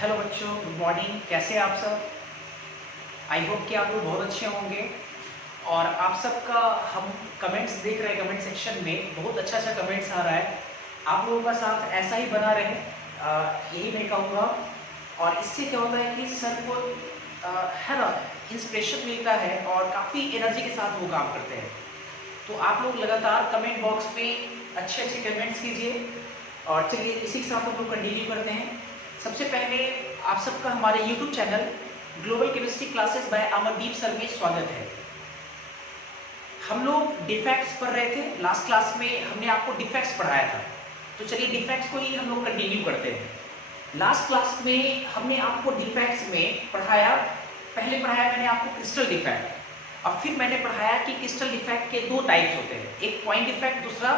Hello बच्चों, good morning. कैसे हैं आप सब? आई होप कि आप लोग बहुत अच्छे होंगे। और आप सबका हम कमेंट्स देख रहे हैं, कमेंट सेक्शन में बहुत अच्छा अच्छा कमेंट्स आ रहा है। आप लोगों का साथ ऐसा ही बना रहे, यही मैं कहूँगा। और इससे क्या होता है कि सर को है ना, इंस्पिरेशन मिलता है और काफ़ी एनर्जी के साथ वो काम करते हैं। तो आप लोग लगातार कमेंट बॉक्स में अच्छे अच्छे कमेंट्स कीजिए। और चलिए इसी के साथ हम लोग कंटिन्यू करते हैं। सबसे पहले आप सबका हमारे YouTube channel global chemistry classes bye Amardeep sir में स्वागत है। हम लोग डिफेक्ट्स पढ़ रहे थे। लास्ट क्लास में हमने आपको डिफेक्ट्स पढ़ाया था, तो चलिए डिफेक्ट्स को ही हम लोग कंटिन्यू करते हैं। लास्ट क्लास में हमने आपको डिफेक्ट्स में पढ़ाया, पहले पढ़ाया मैंने आपको क्रिस्टल डिफेक्ट, और फिर मैंने पढ़ाया कि क्रिस्टल डिफेक्ट के दो टाइप्स होते हैं, एक पॉइंट डिफेक्ट, दूसरा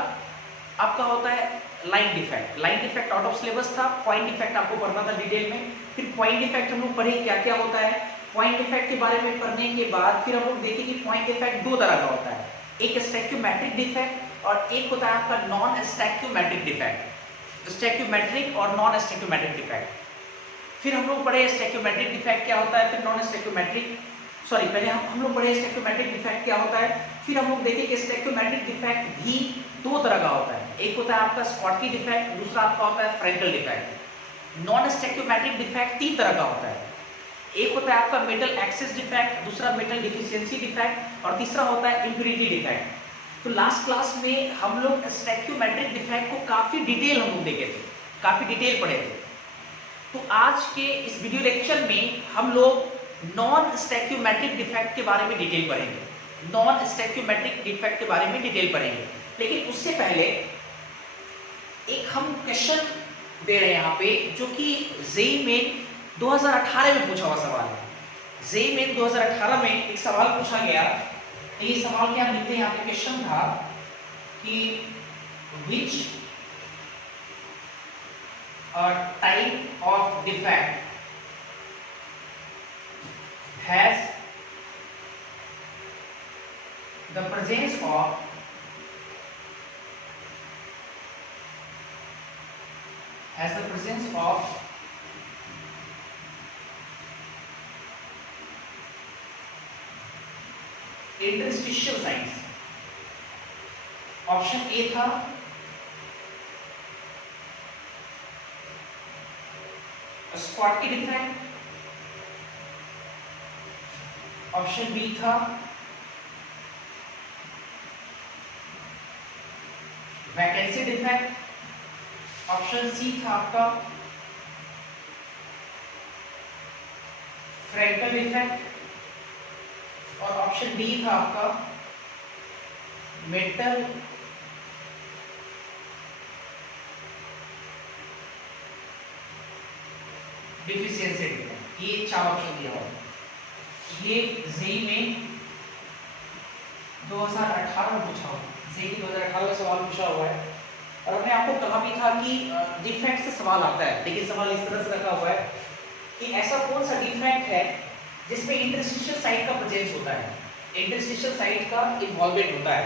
आपका होता है line defect. Line defect out of syllabus था, पॉइंट डिफेक्ट आपको पढ़ना था डिटेल में। फिर पॉइंट डिफेक्ट हम लोग पढ़े क्या क्या होता है। पॉइंट डिफेक्ट के बारे में पढ़ने के बाद फिर हम लोग देखें कि पॉइंट डिफेक्ट दो तरह का होता है, एक स्टैक्योमेट्रिक डिफेक्ट और एक होता है आपका नॉन स्टैक्योमेट्रिक डिफेक्ट। स्टैक्योमेट्रिक और नॉन स्टैक्योमेट्रिक डिफेक्ट। फिर हम लोग पढ़े स्टैक्योमेट्रिक डिफेक्ट क्या होता है, फिर नॉन स्टैक्योमेट्रिक, सॉरी पहले हम लोग पढ़े स्टैक्योमेट्रिक डिफेक्ट क्या होता है। फिर हम लोग देखें कि स्टैक्योमेट्रिक डिफेक्ट भी दो तरह का होता है, एक होता है आपका स्कॉटकी डिफेक्ट, दूसरा आपका होता है Frenkel defect. Non stoichiometric defect तीन तरह का होता है, एक होता है आपका मेटल एक्सेस डिफेक्ट, दूसरा मेटल डिफिशियंसी डिफेक्ट और तीसरा होता है इम्प्योरिटी डिफेक्ट। तो लास्ट क्लास में हम लोग स्टैक्योमेट्रिक डिफेक्ट को काफी डिटेल हम लोग देखे थे, काफी डिटेल पढ़े थे। तो आज के इस वीडियो लेक्चर में हम लोग नॉन स्टैक्योमेट्रिक डिफेक्ट के बारे में डिटेल पढ़ेंगे, नॉन स्टैक्योमेट्रिक डिफेक्ट के बारे में डिटेल पढ़ेंगे। लेकिन उससे पहले एक हम क्वेश्चन दे रहे हैं यहाँ पे, जो कि जेईई मेन 2018 में पूछा हुआ सवाल है। जेईई मेन 2018 में एक सवाल पूछा गया। तो ये सवाल क्या मिलते हैं, यहाँ पे क्वेश्चन था कि विच type of defect has the presence of interstitial sites। Option A था स्कॉटकी डिफेक्ट, ऑप्शन बी था वैकेंसी डिफेक्ट, ऑप्शन सी था आपका फ्रेंकल डिफेक्ट और ऑप्शन डी था आपका मेटल डिफिशियंसी डिफेक्ट। ये चार ऑप्शन दिया हुआ है। ये जेईई में 2018 में पूछा हुआ, जेईई 2018 में सवाल पूछा हुआ है। और हमने आपको कहा भी था कि डिफेक्ट से सवाल आता है, लेकिन सवाल इस तरह से रखा हुआ है कि ऐसा कौन सा डिफेक्ट है जिसमें इंटरस्टिशियल साइट का प्रेजेंस होता है, इंटरस्टिशियल साइट का इन्वॉल्वमेंट होता है।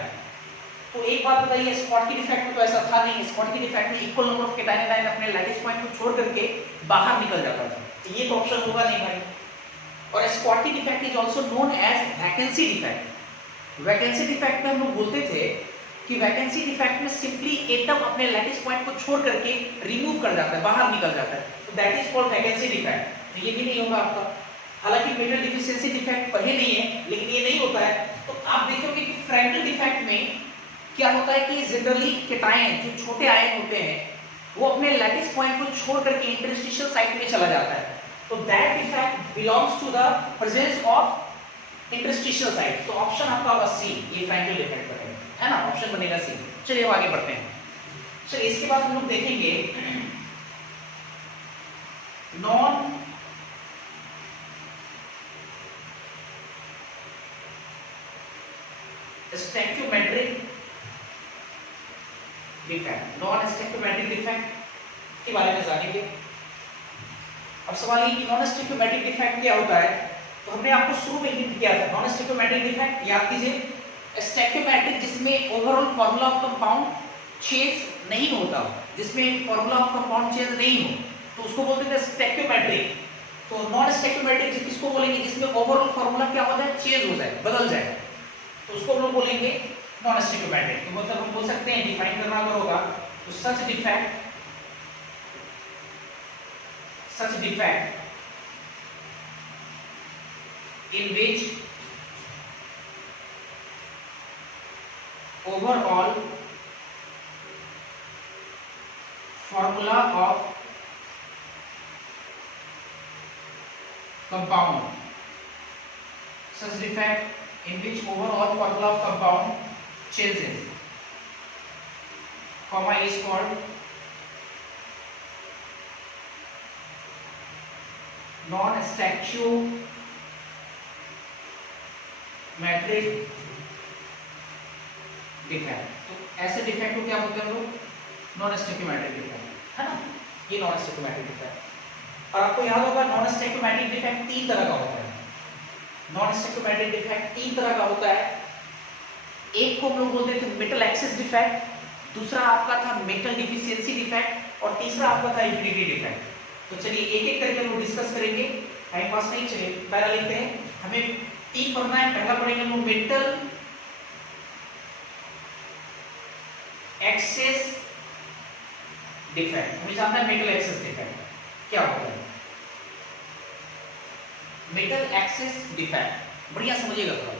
तो एक बात बताइए, स्कॉटकी डिफेक्ट में तो ऐसा था नहीं। स्कॉटकी डिफेक्ट में equal number of cation ion अपने लैटिस पॉइंट को छोड़ करके बाहर निकल जाता था, तो ये तो ऑप्शन होगा नहीं भाई। और Schottky defect is also known as vacancy defect. Vacancy defect में हम लोग बोलते थे कि वैकेंसी डिफेक्ट में सिंपली एटम अपने लैटिस पॉइंट को छोड़ करके रिमूव कर जाता है, बाहर निकल जाता है, तो that is called vacancy defect. तो ये भी नहीं होगा आपका। हालांकि मेटल डिफिशियंसी डिफेक्ट पढ़े नहीं है, लेकिन ये नहीं होता है। तो आप देखोगे कि फ्रेंकल डिफेक्ट में क्या होता है कि जनरली कैटायन जो छोटे आयन होते हैं वो अपने लैटिस पॉइंट को छोड़ करके इंटरस्टिशियल साइट में चला जाता है, तो that defect belongs to the presence of interstitial site. तो ऑप्शन आपका होगा सी, ये फ्रेंकल डिफेक्ट है ना, ऑप्शन बनेगा सी। चलिए अब आगे बढ़ते हैं। चलिए इसके बाद हम लोग देखेंगे non stoichiometric defect. Non stoichiometric defect के बारे में जानेंगे। अब सवाल ये कि नॉन स्टैक्योमेट्रिक डिफेक्ट क्या होता है, तो हमने आपको शुरू में हिंट किया था। नॉन स्टैक्योमेट्रिक डिफेक्ट याद कीजिए, स्टैक्योमेट्रिक जिसमें overall formula of compound change नहीं होता, जिसमें फॉर्मूला ऑफ कंपाउंड चेंज नहीं हो, तो उसको बोलते थे स्टैक्योमेट्रिक। तो नॉन स्टैक्योमेट्रिक किसको बोलेंगे, जिसमें ओवरऑल फार्मूला क्या हो जाए, चेंज हो जाए, बदल जाए, तो उसको हम लोग बोलेंगे नॉन स्टैक्योमेट्रिक। तो मतलब हम बोल सकते हैं, डिफाइन करना अगर होगा तो सच defect in which overall formula of compound, such defect in which overall formula of compound changes, comma, is called non-staciometric defect. तो ऐसे डिफेक्ट को क्या बोलते हैं हम लोग, नॉन स्टैक्योमेट्रिक डिफेक्ट, है ना, ये नॉन स्टैक्योमेट्रिक डिफेक्ट। और आपको याद होगा नॉन स्टैक्योमेट्रिक डिफेक्ट तीन तरह का होता है। नॉन स्टैक्योमेट्रिक डिफेक्ट तीन तरह का होता है। एक को हम लोग बोलते थे मेटल एक्सेस डिफेक्ट, दूसरा आपका था मेटल डिफिशियंसी डिफेक्ट, और तीसरा आपका था इंफिनिटी डिफेक्ट। तो चलिए एक एक करके हम डिस्कस करेंगे, टाइम पास नहीं, चलिए पहला लिखते हैं। हमें तीन पढ़ना है। पहला पढ़ेंगे हम लोग मेटल एक्सेस डिफेक्ट। हमें जानना है मेटल एक्सेस डिफेक्ट क्या होता है। मेटल एक्सेस डिफेक्ट बढ़िया समझिएगा थोड़ा।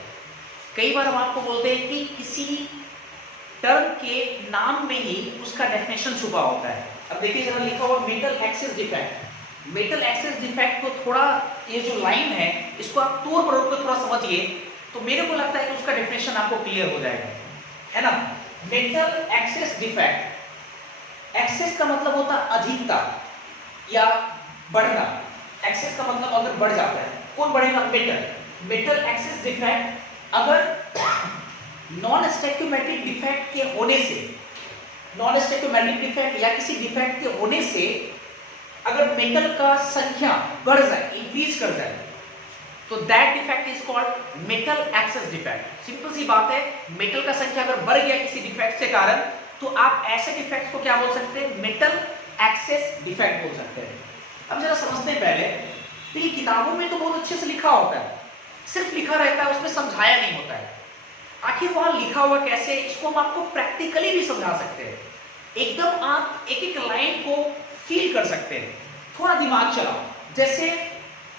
कई बार हम आपको बोलते हैं कि किसी टर्म के नाम में ही उसका डेफिनेशन छुपा होता है। अब देखिए जरा लिखा हुआ metal excess defect. Metal excess defect को थोड़ा, ये जो लाइन है इसको आप तोड़ मरोड़ कर थोड़ा समझिए, तो मेरे को लगता है कि उसका डेफिनेशन आपको क्लियर हो जाएगा, है ना। मेटल एक्सेस डिफेक्ट, एक्सेस का मतलब होता है अधिकता या बढ़ना। एक्सेस का मतलब अगर बढ़ जाता है, कौन बढ़ेगा, मेटल। मेटल एक्सेस डिफेक्ट अगर नॉन स्टैक्योमेट्रिक डिफेक्ट के होने से, नॉन स्टैक्योमेट्रिक डिफेक्ट या किसी डिफेक्ट के होने से अगर मेटल का संख्या बढ़ जाए, इंक्रीज कर जाए, तो that defect is called metal excess defect. Simple सी बात है, मेटल का संख्या अगर बढ़ गया किसी डिफेक्ट के कारण, तो आप ऐसे डिफेक्ट को क्या बोल सकते हैं, मेटल एक्सेस डिफेक्ट बोल सकते हैं। अब जरा समझते हैं पहले, तो ये किताबों में तो बहुत अच्छे से लिखा होता है, सिर्फ लिखा रहता है, उसमें समझाया नहीं होता है। आखिर वहां लिखा हुआ कैसे, इसको हम आपको प्रैक्टिकली भी समझा सकते हैं। एकदम आप एक एक लाइन को फील कर सकते हैं, थोड़ा दिमाग चलाओ। जैसे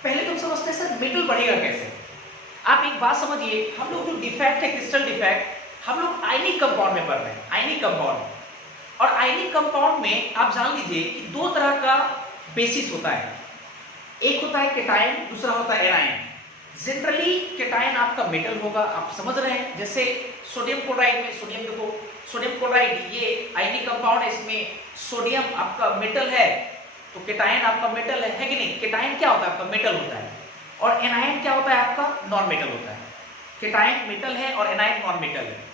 पहले तुम समझते हैं सर मेटल बढ़ेगा कैसे। आप एक बात समझिए, हम लोग जो डिफेक्ट है क्रिस्टल डिफेक्ट, हम लोग आयनिक कंपाउंड में पढ़ रहे हैं, आयनिक कंपाउंड। और आयनिक कंपाउंड में आप जान लीजिए कि दो तरह का बेसिस होता है, एक होता है केटायन, दूसरा होता है एनायन। जनरली केटायन आपका मेटल होगा, आप समझ रहे हैं। जैसे सोडियम क्लोराइड में, सोडियम देखो, सोडियम क्लोराइड ये आयनिक कंपाउंड है, इसमें सोडियम आपका मेटल है, तो केटायन आपका मेटल है कि नहीं। केटायन क्या होता है आपका, मेटल होता है। और एनायन क्या होता है आपका, नॉन मेटल होता है। केटायन मेटल है और एनायन नॉन मेटल है।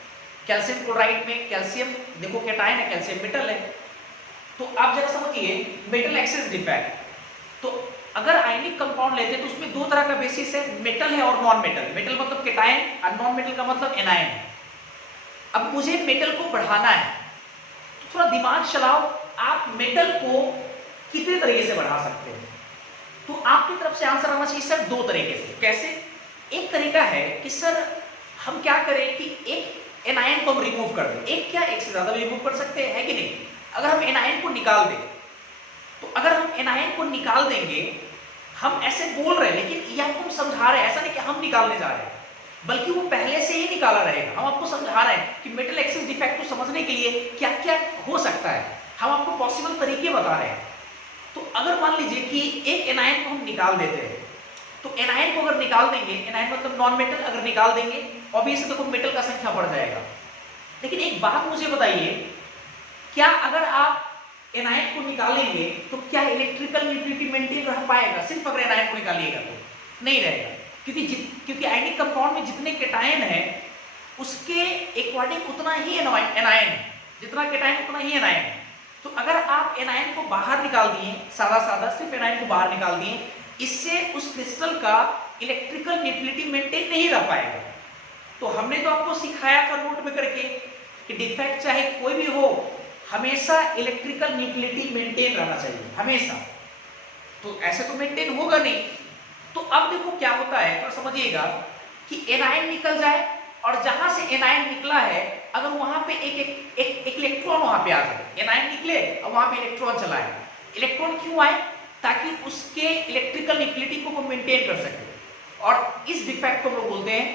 कैल्शियम क्लोराइड में कैल्शियम देखो केटायन है, कैल्शियम मेटल है। तो आप जरा समझिए मेटल एक्सेस डिफेक्ट, तो अगर आयनिक कंपाउंड लेते हैं तो उसमें दो तरह का बेसिस है, मेटल है और नॉन मेटल। मेटल मतलब केटायन और नॉन मेटल का मतलब एनायन। अब मुझे मेटल को बढ़ाना है, तो थोड़ा दिमाग चलाओ, आप मेटल को कितने तरीके से बढ़ा सकते हैं। तो आपकी तरफ से आंसर आना चाहिए सर दो तरीके से। कैसे, एक तरीका है कि सर हम क्या करें कि एक एनायन को हम रिमूव कर दें। एक क्या, एक से ज्यादा भी रिमूव कर सकते हैं, है कि नहीं। अगर हम एनायन को निकाल दें, तो अगर हम एनायन को निकाल देंगे, हम ऐसे बोल रहे हैं लेकिन ये आपको हम समझा रहे हैं, ऐसा नहीं कि हम निकालने जा रहे हैं, बल्कि वो पहले से ही निकाला रहेगा। हम आपको समझा रहे हैं कि मेटल एक्सेस डिफेक्ट को समझने के लिए क्या क्या हो सकता है, हम आपको पॉसिबल तरीके बता रहे हैं। तो अगर मान लीजिए कि एक एनायन को हम निकाल देते हैं, तो एनायन को अगर निकाल देंगे, एनायन मतलब नॉन मेटल, अगर निकाल देंगे ऑब्वियसली देखो मेटल का संख्या बढ़ जाएगा। लेकिन एक बात मुझे बताइए, क्या अगर आप एनायन को निकालेंगे तो क्या इलेक्ट्रिकल न्यूट्रलिटी मेंटेन रह पाएगा? सिर्फ अगर एनायन को निकालिएगा तो नहीं रहेगा, क्योंकि आयनिक कंपाउंड में जितने केटायन है उसके अकॉर्डिंग उतना ही एनायन है, जितना केटायन उतना ही एनायन है। तो अगर आप एनायन को बाहर निकाल दिए, सादा सादा सिर्फ एनायन को बाहर निकाल दिए, इससे उस क्रिस्टल का इलेक्ट्रिकल न्यूट्रलिटी मेंटेन नहीं रह पाएगा। तो हमने तो आपको सिखाया था नोट में करके कि डिफेक्ट चाहे कोई भी हो, हमेशा इलेक्ट्रिकल न्यूट्रलिटी मेंटेन रहना चाहिए, हमेशा। तो ऐसे तो मेंटेन होगा नहीं। तो अब देखो क्या होता है, तो समझिएगा कि एनायन निकल जाए और जहां से एनायन निकला है अगर वहां पे एक इलेक्ट्रॉन वहां पे आ जाए, एनायन निकले और वहां पे इलेक्ट्रॉन चला है। इलेक्ट्रॉन क्यों आए? ताकि उसके इलेक्ट्रिकल न्यूक्लियोरिटी को वो मेंटेन कर सके, और इस डिफेक्ट को हम लोग बोलते हैं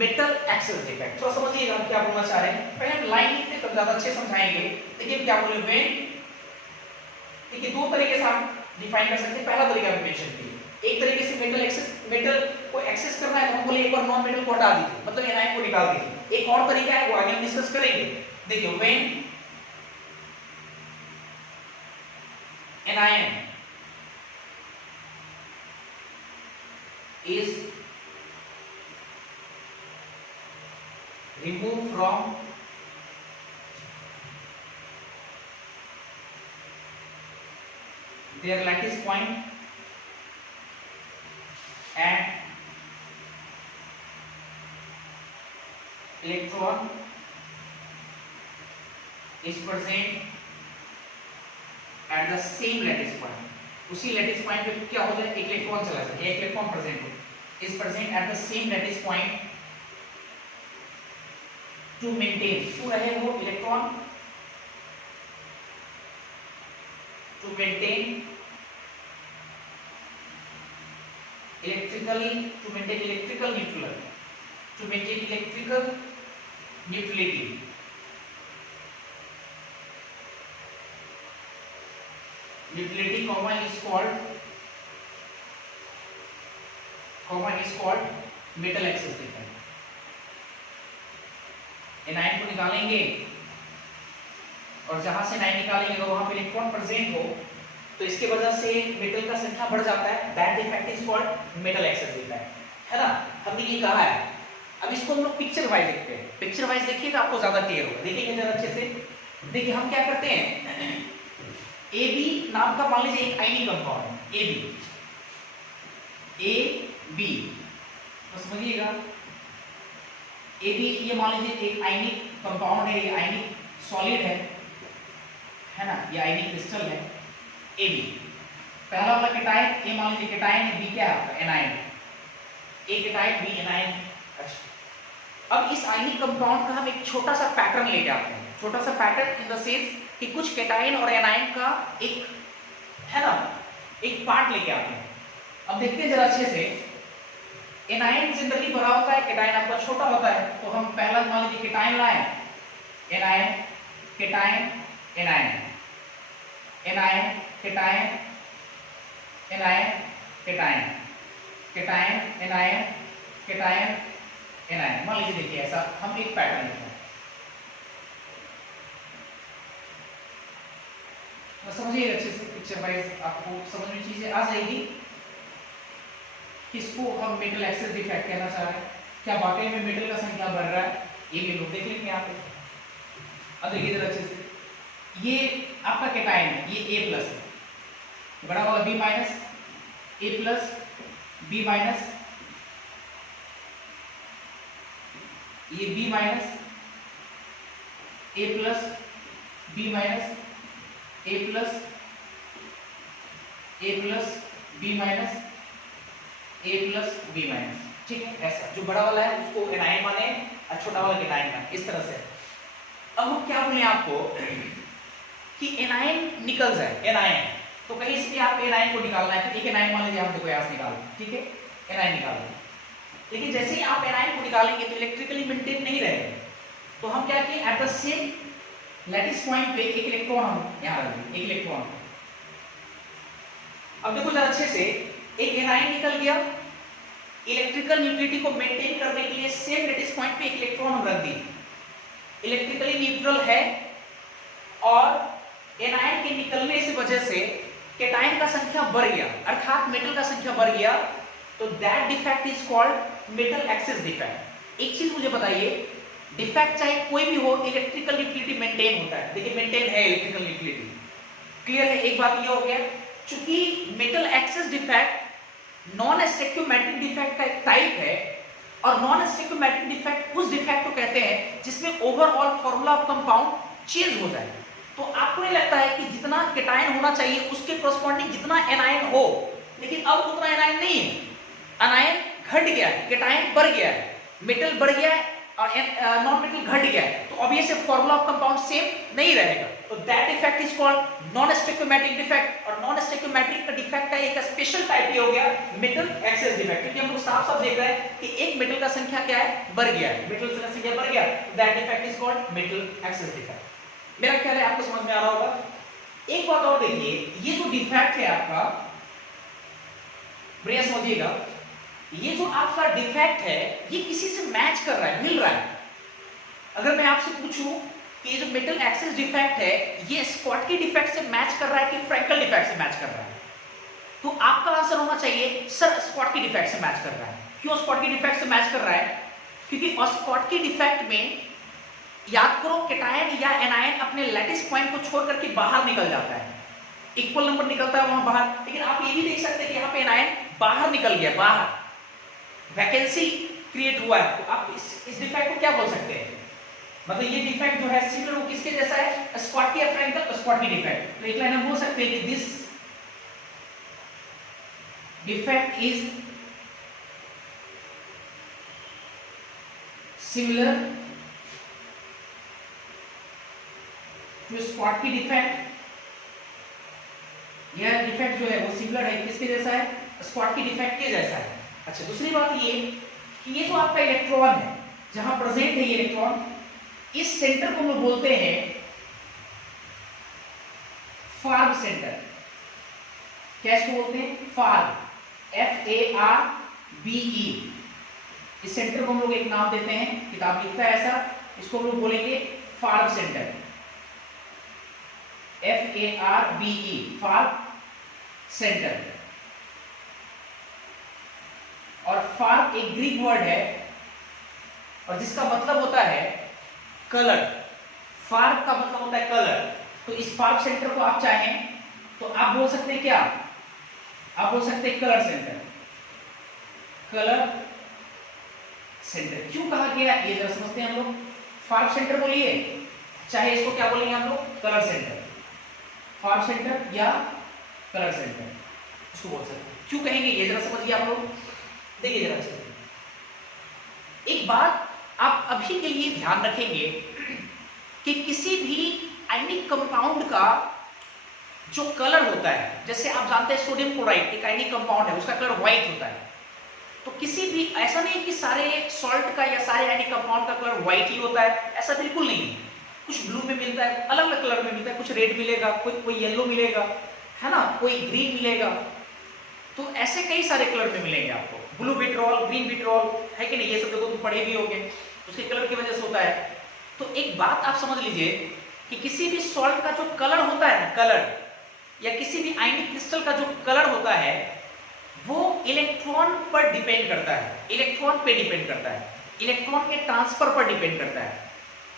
मेटल एक्सेस डिफेक्ट। तो समझिएगा हम क्या बोलना चाह रहे हैं, पहले हम लाइन लिखते तब ज्यादा अच्छे समझाएंगे। देखिए क्या बोले, व्हेन, देखिए दो तरीके से हम डिफाइन कर सकते हैं। पहला तरीका भी मेंशन किया, एक तरीके से मेटल को एक्सेस करना है तो हम बोले एक बार नॉन मेटल को हटा दीजिए, मतलब एनायन को निकाल दीजिए। एक और तरीका है वो आगे हम डिस्कस करेंगे। देखिए when anion is removed from their lattice point and electron is present at the same lattice point, उसी लैटिस पॉइंट पे क्या हो जाए, एक इलेक्ट्रॉन चला जाए, एक इलेक्ट्रॉन प्रेजेंट हो, is present at the same lattice point to maintain, to रहे वो electron to maintain electrically, to maintain electrical neutral, to maintain electrical neutrality. Neutrality is called metal excess defect। Anion को निकालेंगे और जहां से anion निकालेंगे तो वहां पे इलेक्ट्रॉन प्रेजेंट हो, तो इसके वजह से मेटल का संख्या बढ़ जाता है। That defect is called metal excess defect, है ना, हमने ये कहा है। अब इसको हम लोग पिक्चर वाइज देखते हैं, पिक्चर वाइज देखिए तो आपको ज्यादा क्लियर होगा। देखिए जरा अच्छे से देखिए, हम क्या करते हैं, AB नाम का मान लीजिए एक आयनिक कंपाउंड है, AB, तो समझिएगा AB ये मान लीजिए एक आयनिक कंपाउंड है, ये आयनिक सॉलिड है ना, ये आयनिक क्रिस्टल है AB। पहला वाला केटायन, ए मान लीजिए केटायन है, B क्या है आपका anion, A cation B anion. अच्छा, अब इस आयनिक कंपाउंड का हम एक छोटा सा पैटर्न लेके आते हैं, छोटा सा पैटर्न इन द सेंस कि कुछ केटायन और एनायन का एक, है ना, एक पार्ट लेके आते हैं। अब देखते हैं जरा अच्छे से, एनायन जनरली बड़ा होता है, केटायन आपका छोटा होता है। तो हम पहला मान लीजिए केटायन लाए, anion cation anion, anion cation anion cation, cation anion cation anion, मान लीजिए देखिए ऐसा हम एक पैटर्न लेते हैं। तो समझिए अच्छे से पिक्चर वाइज, आपको समझ में चीजें आ जाएगी। किसको हम मेटल एक्सेस डिफेक्ट कहना चाह रहे हैं, क्या वाकई में मेटल का संख्या बढ़ रहा है, ये भी लोग देख लेंगे यहाँ पे। अब देखिए जरा अच्छे से, ये आपका केटायन है, ये A प्लस है, बड़ा वाला B minus, A plus B minus, ये B minus, A plus B minus, A plus B minus, A plus B minus, ठीक है। ऐसा जो बड़ा वाला है उसको एनायन माने और छोटा वाला केटायन माने, इस तरह से। अब हम क्या बोले आपको कि एनायन निकल जाए, एनायन, तो कहीं से आप एनायन को निकालना है, तो एक एनायन मान लीजिए आप देखो यहाँ से निकाल, ठीक है, एनायन निकाल दें। लेकिन जैसे ही आप एनायन को निकालेंगे तो इलेक्ट्रिकली मेंटेन नहीं रहेगा, तो हम क्या किए, eight the same lattice point पे एक इलेक्ट्रॉन हम यहाँ रख दें, एक इलेक्ट्रॉन। अब देखो जरा अच्छे से, एक एनायन निकल गया, इलेक्ट्रिकल न्यूट्रलिटी को मेंटेन करने के लिए सेम लैटिस पॉइंट पे एक इलेक्ट्रॉन हम रख दिए, इलेक्ट्रिकली न्यूट्रल है, और एनायन के निकलने से वजह से केटायन का संख्या बढ़ गया, अर्थात मेटल का संख्या बढ़ गया, तो that defect is called metal excess defect. एक चीज मुझे बताइए, डिफेक्ट चाहे कोई भी हो, इलेक्ट्रिकल न्यूट्रलिटी मेंटेन होता है। देखिए मेंटेन है इलेक्ट्रिकल न्यूट्रलिटी, क्लियर है, एक बात ये हो गया। चूंकि metal excess defect non stoichiometric defect का एक टाइप है, और नॉन स्टोइकियोमेट्रिक डिफेक्ट उस डिफेक्ट को कहते हैं जिसमें overall formula of compound change हो जाए। तो आपको नहीं लगता है कि जितना केटायन होना चाहिए उसके कॉरस्पॉन्डिंग जितना एनायन हो, लेकिन अब उतना एनायन नहीं है, अनायन घट गया है, केटायन बढ़ गया है, मेटल बढ़ गया है और नॉन मेटल घट गया है, तो obviously formula of compound same नहीं रहेगा। तो that effect is called non stoichiometric defect, और नॉन स्टोइकियोमेट्रिक का डिफेक्ट का एक स्पेशल टाइप ही हो गया मेटल एक्सेस डिफेक्ट, क्योंकि हम लोग साफ साफ देख रहे हैं कि एक मेटल का संख्या क्या है, बढ़ गया है, मेटल का संख्या बढ़ गया, that defect is called metal excess defect. मेरा ख्याल है आपको समझ में आ रहा होगा। एक बात और देखिए, ये जो डिफेक्ट है आपका, बढ़िया समझिएगा, ये जो आपका डिफेक्ट है ये किसी से मैच कर रहा है, मिल रहा है। अगर मैं आपसे पूछूं कि ये जो मेटल एक्सेस डिफेक्ट है ये स्कॉटकी डिफेक्ट से मैच कर रहा है कि फ्रैंकल डिफेक्ट से मैच कर रहा है, तो आपका आंसर होना चाहिए सर स्कॉटकी डिफेक्ट से मैच कर रहा है। क्यों स्कॉटकी डिफेक्ट से मैच कर रहा है? क्योंकि स्कॉटकी डिफेक्ट में याद करो केटायन या एनायन अपने लैटिस पॉइंट को छोड़ करके बाहर निकल जाता है, इक्वल नंबर निकलता है वहां बाहर, लेकिन आप ये भी देख सकते हैं कि यहाँ पे एनायन बाहर निकल गया, बाहर वैकेंसी क्रिएट हुआ है। तो आप इस डिफेक्ट को क्या बोल सकते हैं? मतलब ये डिफेक्ट जो है सिमिलर वो किसके जैसा है, स्कॉटकी या फ्रैंकल स्कॉटकी डिफेक्ट। तो एक लाइन हम बोल सकते हैं कि this defect is similar to Schottky defect. यह डिफेक्ट जो है वो सिमिलर है, किसके जैसा है, स्कॉटकी डिफेक्ट के जैसा है। अच्छा, दूसरी बात ये कि ये जो आपका इलेक्ट्रॉन है जहां प्रेजेंट है ये इलेक्ट्रॉन, इस सेंटर को हम लोग बोलते हैं फार्ब सेंटर। क्या इसको बोलते हैं? फार्ब, FARBE। इस सेंटर को हम लोग एक नाम देते हैं, किताब लिखता है ऐसा, इसको हम लोग बोलेंगे फार्ब सेंटर, FARBE, फार्ब सेंटर। और फार्ब एक ग्रीक वर्ड है और जिसका मतलब होता है कलर। फार्ब का मतलब होता है कलर। तो इस फार्ब सेंटर को आप चाहें तो आप बोल सकते हैं क्या, आप बोल सकते हैं कलर सेंटर, कलर सेंटर। क्यों कहा गया ये जरा समझते हैं हम लोग। फार्ब सेंटर बोलिए, चाहे इसको क्या बोलेंगे हम लोग, कलर सेंटर, फार्ब सेंटर या कलर सेंटर इसको बोल सकते हैं। क्यों कहेंगे ये जरा समझिए आप लोग। देखिए जरा एक बात आप अभी के लिए ध्यान रखेंगे कि किसी भी आयनिक कंपाउंड का जो कलर होता है, जैसे आप जानते हैं सोडियम क्लोराइड एक आयनिक कंपाउंड है, उसका कलर व्हाइट होता है। तो किसी भी ऐसा नहीं कि सारे सॉल्ट का या सारे आयनिक कंपाउंड का कलर व्हाइट ही होता है, ऐसा बिल्कुल नहीं है। कुछ ब्लू में मिलता है, अलग अलग कलर में मिलता है, कुछ रेड मिलेगा, कोई येलो मिलेगा, है ना, कोई ग्रीन मिलेगा। तो ऐसे कई सारे कलर में मिलेंगे आपको, ब्लू विट्रॉल, ग्रीन विट्रॉल, है कि नहीं, ये सब देखो तुम पढ़े भी होंगे, उसके कलर की वजह से होता है। तो एक बात आप समझ लीजिए कि किसी भी सॉल्ट का जो कलर होता है, कलर, या किसी भी आयनिक क्रिस्टल का जो कलर होता है वो इलेक्ट्रॉन पर डिपेंड करता है, इलेक्ट्रॉन पे डिपेंड करता है, इलेक्ट्रॉन के ट्रांसफर पर डिपेंड करता है,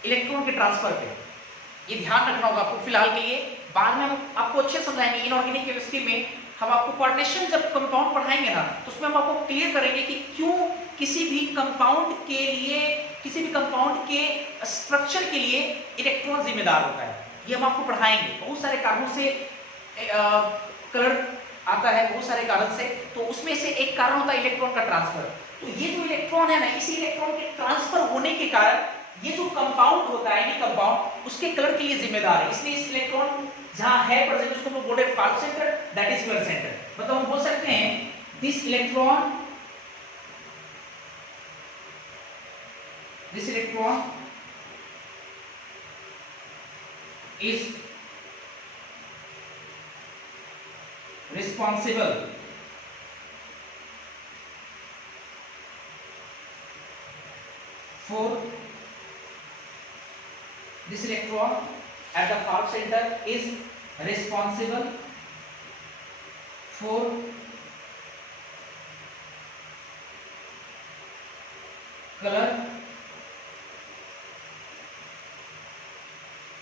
इलेक्ट्रॉन के ट्रांसफर पे। ये ध्यान रखना होगा आपको फिलहाल के लिए, बाद में हम आपको अच्छे समझाएंगे। इनऑर्गेनिक केमिस्ट्री में हम आपको कोऑर्डिनेशन जब कंपाउंड पढ़ाएंगे ना, तो उसमें हम आपको क्लियर करेंगे कि क्यों किसी भी कंपाउंड के लिए, किसी भी कंपाउंड के स्ट्रक्चर के लिए इलेक्ट्रॉन जिम्मेदार होता है। ये हम आपको पढ़ाएंगे। बहुत सारे कारणों से कलर आता है, बहुत सारे कारण से, तो उसमें से एक कारण होता है इलेक्ट्रॉन का ट्रांसफर। तो ये जो इलेक्ट्रॉन है ना, इसी इलेक्ट्रॉन के ट्रांसफर होने के कारण ये जो कंपाउंड होता है, यानी कंपाउंड, उसके कलर के लिए जिम्मेदार है। इसलिए इस इलेक्ट्रॉन जहां है प्रेजेंट उसको हम लोग बोलते हैं farb centre, that is colour centre. मतलब हम बोल सकते हैं this electron is responsible for this electron at the Farb center is responsible for color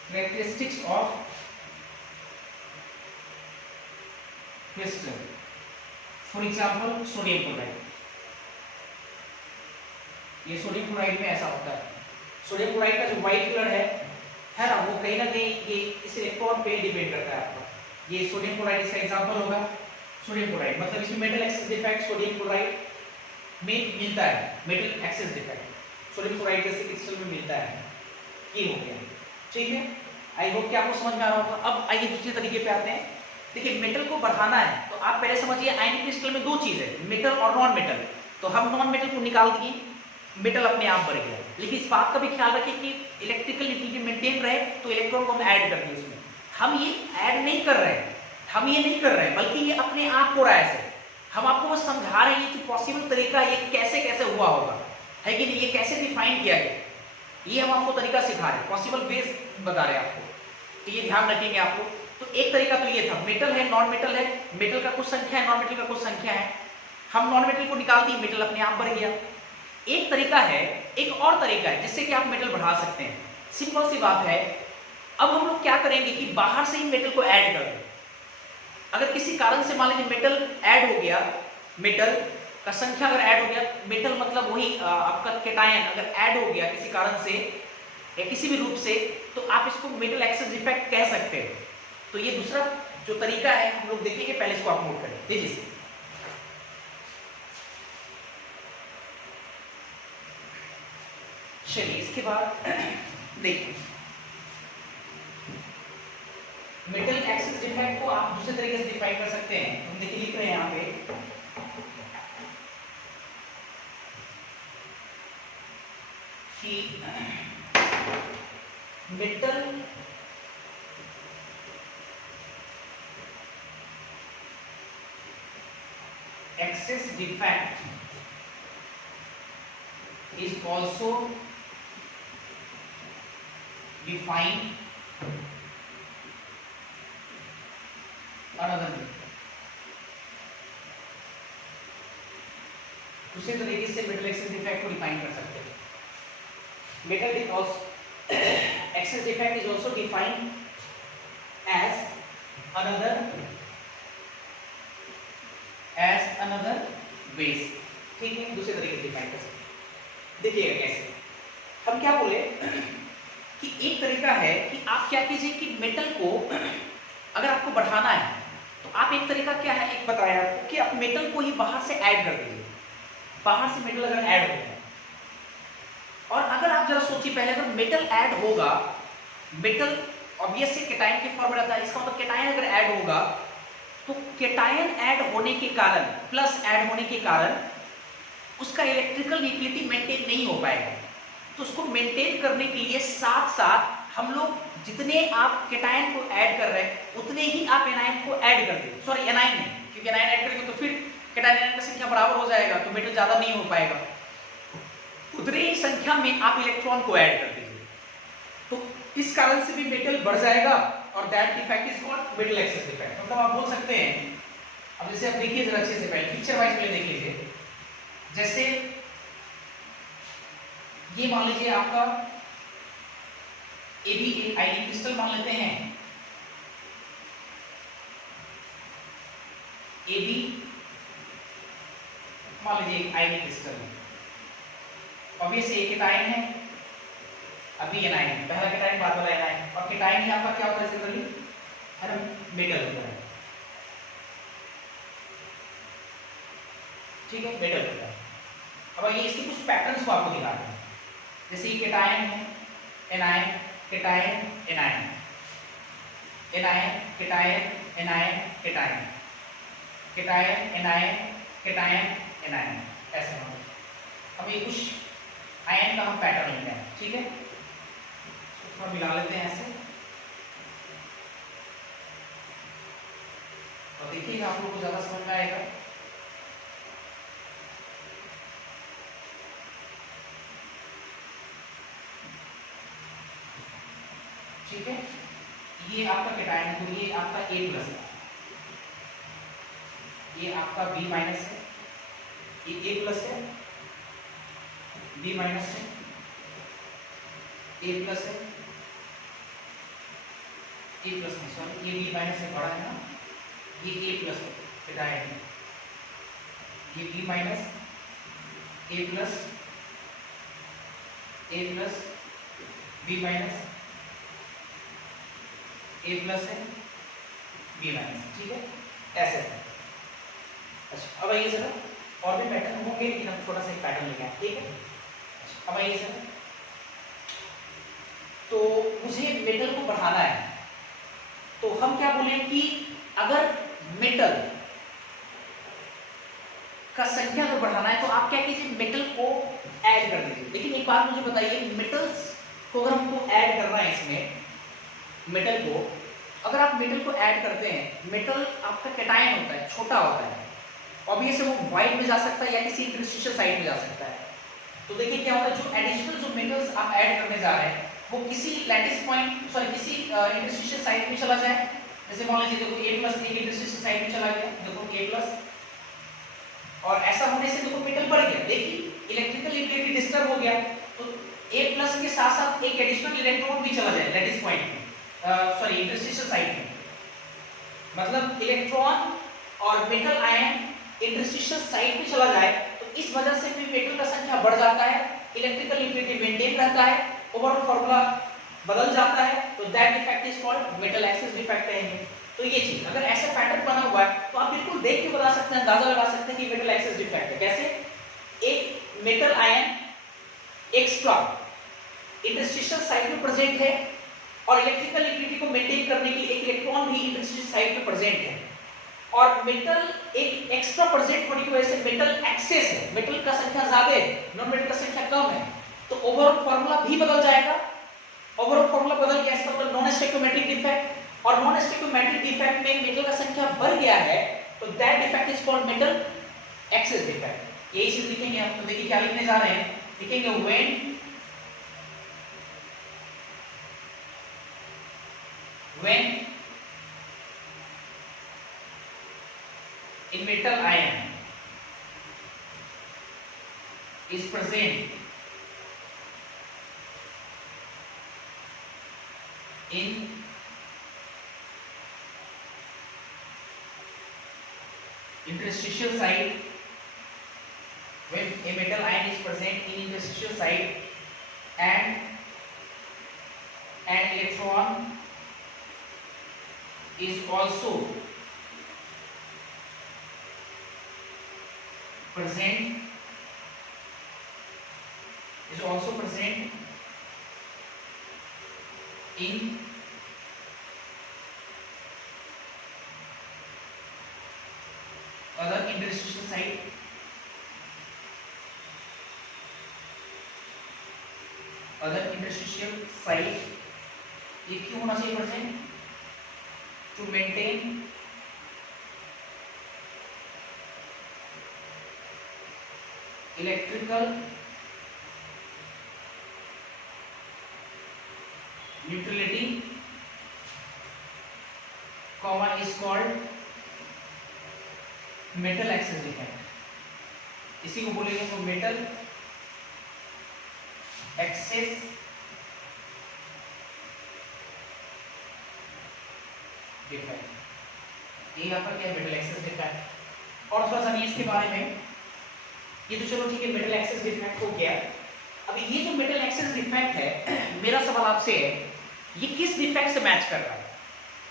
characteristics of crystal. For example, sodium chloride. ये सोडियम क्लोराइड में ऐसा होता है। सोडियम क्लोराइड का जो व्हाइट कलर है है ना, वो कहीं ना कहीं ये इस इलेक्ट्रॉन पे डिपेंड करता है आपका। ये सोडियम क्लोराइड इसका एग्जांपल होगा। सोडियम क्लोराइड मतलब इसमें metal excess defect sodium chloride में मिलता है, metal excess defect sodium chloride जैसे क्रिस्टल में मिलता है। ये हो गया, ठीक है। आई होप कि आपको समझ में आ रहा होगा। अब आइए दूसरे तरीके पे आते हैं। देखिए मेटल को बढ़ाना है तो आप पहले समझिए आयनिक क्रिस्टल में दो चीज है, मेटल और नॉन मेटल। तो हम नॉन मेटल को निकाल दिए, मेटल अपने आप बढ़ गया। लेकिन इस बात का भी ख्याल रखें कि इलेक्ट्रिकल यूटिलिटी मेंटेन रहे, तो इलेक्ट्रॉन को हम ऐड कर दिए उसमें। हम ये ऐड नहीं कर रहे हैं, हम ये नहीं कर रहे हैं, बल्कि ये अपने आप हो रहा है ऐसे। हम आपको बस समझा रहे हैं ये जो पॉसिबल तरीका ये कैसे कैसे हुआ होगा, है कि नहीं, ये कैसे डिफाइन किया गया, ये हम आपको तरीका सिखा रहे हैं, पॉसिबल वेज बता रहे हैं आपको। तो ये ध्यान रखेंगे आपको। तो एक तरीका तो ये था, मेटल है नॉन मेटल है, मेटल का कुछ संख्या है, नॉन मेटल का कुछ संख्या है, हम नॉन मेटल को निकाल दिए, मेटल अपने आप बढ़ गया। एक तरीका है, एक और तरीका है जिससे कि आप मेटल बढ़ा सकते हैं। सिंपल सी बात है, अब हम लोग क्या करेंगे कि बाहर से ही मेटल को ऐड कर दें। अगर किसी कारण से मान लीजिए मेटल ऐड हो गया, मेटल का संख्या अगर ऐड हो गया, मेटल मतलब वही आपका केटायन अगर ऐड हो गया किसी कारण से या किसी भी रूप से, तो आप इसको मेटल एक्सेस डिफेक्ट कह सकते हैं। तो ये दूसरा जो तरीका है हम लोग देखेंगे, पहले इसको आप नोट करें, देखिए। चलिए इसके बाद देखिए, मेटल एक्सेस डिफेक्ट को आप दूसरे तरीके से डिफाइन कर सकते हैं। हम देखिए लिख रहे हैं यहाँ पे कि metal excess defect is also defined another way। दूसरे तरीके से मेटल एक्सेस डिफेक्ट को डिफाइन कर सकते हैं। Metal excess defect is also defined as another ways, ठीक है, दूसरे तरीके से डिफाइन कर सकते हैं। देखिएगा कैसे, हम क्या बोले कि एक तरीका है कि आप क्या कीजिए कि मेटल को अगर आपको बढ़ाना है तो आप एक तरीका क्या है, एक बताया आपको कि आप मेटल को ही बाहर से ऐड कर दीजिए। बाहर से मेटल अगर ऐड हो गया, और अगर आप जरा सोचिए पहले, अगर मेटल ऐड होगा, मेटल ऑब्वियसली केटायन के फॉर्म में रहता है, इसका मतलब केटायन अगर ऐड होगा तो केटायन ऐड होने के कारण, प्लस ऐड होने के कारण उसका इलेक्ट्रिकल यूटिलिटी मेंटेन नहीं हो पाएगा। तो उसको मेंटेन करने के लिए साथ साथ हम लोग जितने आप केटायन को ऐड कर रहे हैं उतने ही आप एनायन को ऐड कर दें, सॉरी एनायन नहीं, क्योंकि एनायन ऐड करेंगे तो फिर केटायन एनायन की संख्या बराबर हो जाएगा, तो मेटल ज्यादा नहीं हो पाएगा। उतनी ही संख्या में आप इलेक्ट्रॉन को ऐड कर दीजिए, तो इस कारण से भी मेटल बढ़ जाएगा, और that defect is called metal excess defect. मतलब आप बोल सकते हैं, अब जैसे आप देखिए जरा अच्छे से, पहले पिक्चर वाइज पहले देख लीजिए। जैसे ये मान लीजिए आपका ए बी आयनिक क्रिस्टल मान लेते हैं, ए बी मान लीजिए आयनिक क्रिस्टल है, ऑब्वियसली एक केटायन है, अभी एनायन है, पहला केटायन बाद वाला एनायन, और केटायन ही आपका क्या होता है जनरली, है ना, मेटल होता है, ठीक है, मेटल होता है। अब ये इसके कुछ पैटर्न्स को आपको दिखाते हैं, जैसे ये केटायन है, anion, cation, anion, anion, cation, anion, cation, cation, anion, cation, anion, ऐसे होगा। अब ये कुछ आयन का हम पैटर्न लेते हैं, ठीक है, थोड़ा मिला लेते हैं ऐसे, और देखिएगा आप लोगों को ज्यादा समझ में आएगा। ठीक है, ये आपका केटायन है, तो ये आपका A प्लस है, ये आपका B माइनस है, ये A प्लस है, B माइनस है, A प्लस है, A प्लस है, सॉरी ये B माइनस है, बड़ा है ना, ये A प्लस है, केटायन है, ये B minus, A plus, B minus, A plus है B माइनस, ठीक है, ऐसे है। अच्छा अब आइए जरा, और भी पैटर्न होंगे लेकिन हम छोटा सा एक पैटर्न लेके आए, ठीक है। अच्छा अब आइए जरा, तो मुझे मेटल को बढ़ाना है, तो हम क्या बोले कि अगर मेटल का संख्या अगर बढ़ाना है तो आप क्या कीजिए, मेटल को ऐड कर दीजिए। लेकिन एक बात मुझे बताइए, मेटल्स को अगर हमको ऐड करना है इसमें, मेटल को अगर आप मेटल को ऐड करते हैं, मेटल आपका कैटायन होता है, छोटा होता है, ऑब्वियसली वो वाइड में जा सकता है या किसी इंटरस्टिशियल साइड में जा सकता है। तो देखिए क्या होता है, जो एडिशनल जो मेटल्स आप ऐड करने जा रहे हैं वो किसी लैटिस पॉइंट सॉरी किसी इंटरस्टिशियल साइड में चला जाए। जैसे मान लीजिए देखो A प्लस एक इंटरस्टिशियल साइड में चला गया, देखो A प्लस, और ऐसा होने से देखो मेटल बढ़ गया, देखिए इलेक्ट्रिकल इंटीग्रिटी डिस्टर्ब हो गया, तो A प्लस के साथ साथ एक एडिशनल इलेक्ट्रॉन भी चला जाए लैटिस पॉइंट में, सॉरी इंटरस्टिशियल साइड में, मतलब इलेक्ट्रॉन और मेटल आयन इंटरस्टिशियल साइड में चला जाए, तो इस वजह से भी मेटल का संख्या बढ़ जाता है, इलेक्ट्रिकल इंटीग्रिटी मेंटेन रहता है, ओवरऑल फार्मूला बदल जाता है, तो that defect is called metal axis defect है। तो ये चीज अगर ऐसा पैटर्न बना हुआ है तो आप बिल्कुल देख के बता सकते हैं, अंदाजा लगा सकते हैं कि मेटल एक्सिस डिफेक्ट है। कैसे, एक metal ion extra interstitial side में प्रेजेंट है और इलेक्ट्रिकल इंटीग्रिटी को मेंटेन करने के लिए एक इलेक्ट्रॉन भी इंटरस्टिशियल साइड में प्रेजेंट है, और मेटल एक एक्स्ट्रा प्रेजेंट होने की वजह से मेटल एक्सेस है, मेटल का संख्या ज्यादा है, नॉन मेटल का संख्या कम है, तो ओवरऑल फार्मूला भी बदल जाएगा। ओवरऑल फार्मूला बदल गया, इसका मतलब नॉन स्टोइकियोमेट्रिक डिफेक्ट, और नॉन स्टोइकियोमेट्रिक डिफेक्ट में मेटल का संख्या बढ़ गया है, तो that defect is called metal excess defect. यही चीज लिखेंगे हम, तो देखिए क्या लिखने जा रहे हैं, लिखेंगे when in metal ion is present in interstitial site, when a metal ion is present in interstitial site and an electron is also present in other interstitial site, ये क्यों होना चाहिए present, to maintain electrical neutrality, comma is called metal axis defect। इसी को बोलेंगे तो metal axis defect. ये यहाँ पर क्या है, मेटल एक्सेस डिफेक्ट। और थोड़ा सा नहीं इसके बारे में, ये तो चलो ठीक है, मेटल एक्सेस डिफेक्ट हो गया। अब ये जो मेटल एक्सेस डिफेक्ट है, मेरा सवाल आपसे है, ये किस डिफेक्ट से मैच कर रहा है?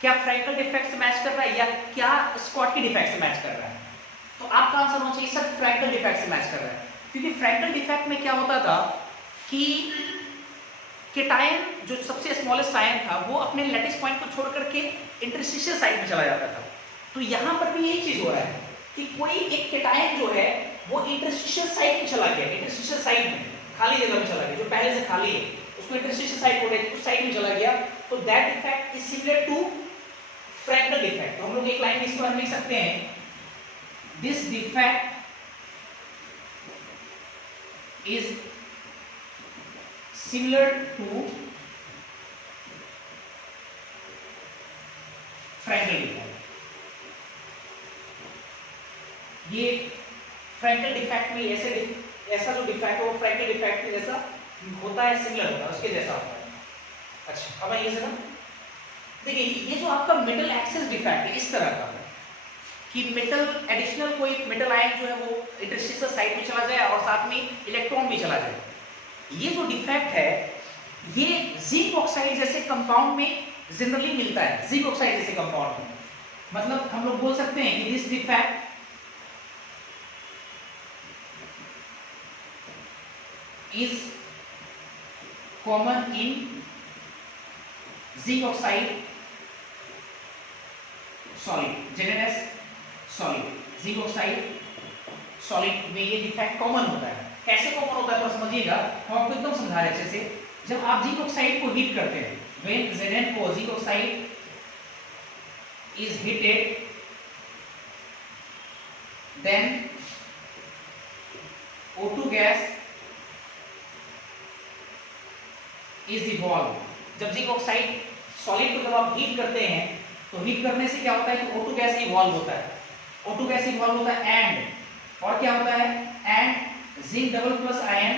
क्या फ्रैंकल डिफेक्ट से मैच कर रहा है या क्या स्कॉटकी डिफेक्ट से मैच कर रहा है? तो आपका आंसर होना चाहिए सर फ्रैंकल डिफेक्ट से मैच कर रहा है, क्योंकि फ्रैंकल डिफेक्ट में क्या होता था कि केटायन जो सबसे स्मॉलेस्ट आयन था वो अपने लैटिस पॉइंट को छोड़ करके इंटरस्टिशियल साइड में चला जाता था। तो यहाँ पर भी यही चीज हो रहा है कि कोई एक केटायन जो है वो इंटरस्टिशियल साइड में चला गया, इंटरस्टिशियल साइड में खाली जगह में चला गया, जो पहले से खाली है उसको इंटरस्टिशियल साइड बोल रहे थे, उस साइड में चला गया, तो that effect is similar to Frenkel defect. तो हम लोग एक लाइन में इसको हम लिख सकते हैं, this defect is similar to Frenkel defect. ये फ्रैंकल डिफेक्ट में ऐसा जो डिफेक्ट है वो फ्रैंकल डिफेक्ट में जैसा होता है, सिमिलर होता है, उसके जैसा होता है। अच्छा अब आइए जरा देखिए, ये जो आपका मेटल एक्सेस डिफेक्ट है इस तरह का कि मेटल एडिशनल कोई मेटल आयन जो है वो इंटरस्टिशियल साइड में चला जाए और साथ में इलेक्ट्रॉन भी चला जाए। ये जो डिफेक्ट है ये जिंक ऑक्साइड जैसे कंपाउंड में जनरली मिलता है जिंक ऑक्साइड जैसे कंपाउंड में। मतलब हम लोग बोल सकते हैं कि this defect is common in zinc oxide solid, ZnS solid, zinc oxide solid में ये डिफेक्ट कॉमन होता है। कैसे कॉमन होता है थोड़ा समझिएगा, हम आपको एकदम समझा रहे हैं। अच्छे से जब आप जिंक ऑक्साइड को हीट करते हैं, when Zn को zinc oxide is heated, then O2 gas is evolved। जब जिंक ऑक्साइड सॉलिड को जब आप हीट करते हैं तो हीट करने से क्या होता है कि O2 गैस इवॉल्व होता है, O2 गैस इवॉल्व होता है एंड और क्या होता है, and zinc double plus ion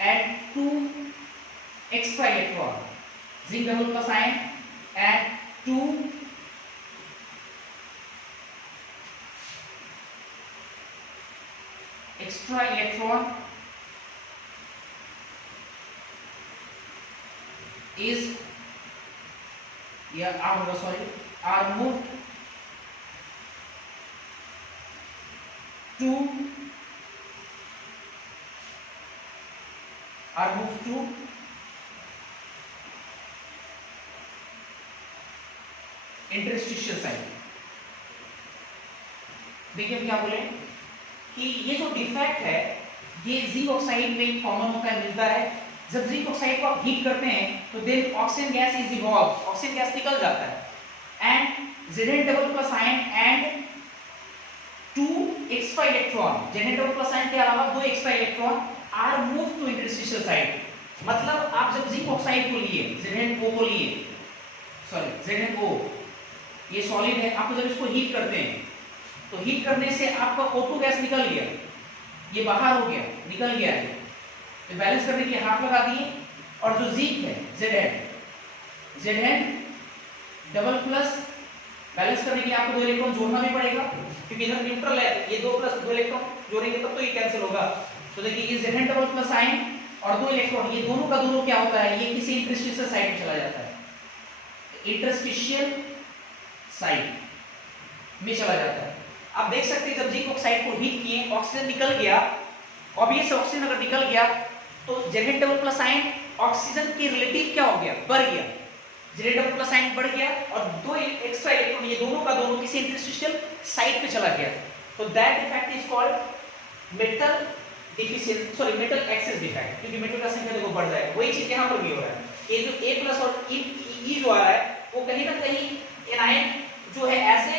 add 2 extra electron, zinc double plus ion add 2 extra electron is are moved to interstitial side. देखिए क्या बोले कि ये जो डिफेक्ट है ये जिंक ऑक्साइड में कॉमन होता है, मिलता है। जब जिंक ऑक्साइड को आप हीट करते हैं तो then oxygen gas is evolve, oxygen gas निकल जाता है and Zn double plus ion and 2 extra electron, Zn double plus ion के अलावा 2 extra electron are move to interstitial side. मतलब आप जब जिंक ऑक्साइड को लिए, ZnO को लिए, सॉरी ZnO ये सॉलिड है, आप जब इसको हीट करते हैं तो हीट करने से आपका O2 गैस निकल गया, ये बाहर हो गया, निकल गया है, तो बैलेंस करने के लिए हाफ लगा दिए और जो जिंक है Zn डबल प्लस, बैलेंस करने के लिए आपको 2 इलेक्ट्रॉन जोड़ना भी पड़ेगा क्योंकि इधर न्यूट्रल है, ये 2 प्लस 2 इलेक्ट्रॉन जोड़ेंगे तब तो ये कैंसिल होगा। तो देखिए ये Zn डबल प्लस आयन और 2 इलेक्ट्रॉन, ये दोनों का दोनों क्या होता है, ये किसी इंटरस्टिशियल साइड में चला जाता है, इंटरस्टिशियल साइड में चला जाता है। आप देख सकते हैं जब जिंक ऑक्साइड को हीट किए, ऑक्सीजन निकल गया, ऑब्वियस ऑक्सीजन अगर निकल गया तो Zn double plus ion oxygen के रिलेटिव क्या हो गया, बढ़ गया, Zn डबल प्लस आयन बढ़ गया और 2 एक्स्ट्रा इलेक्ट्रॉन ये दोनों का दोनों किसी इंटरस्टिशियल साइड पे चला गया। तो that effect is called metal deficiency, sorry metal excess defect, क्योंकि मेटल का संख्या देखो बढ़ जाएगा। वही चीज यहां पर भी हो रहा है, ये जो A प्लस और E जो आ रहा है वो कहीं ना कहीं एनायन जो है ऐसे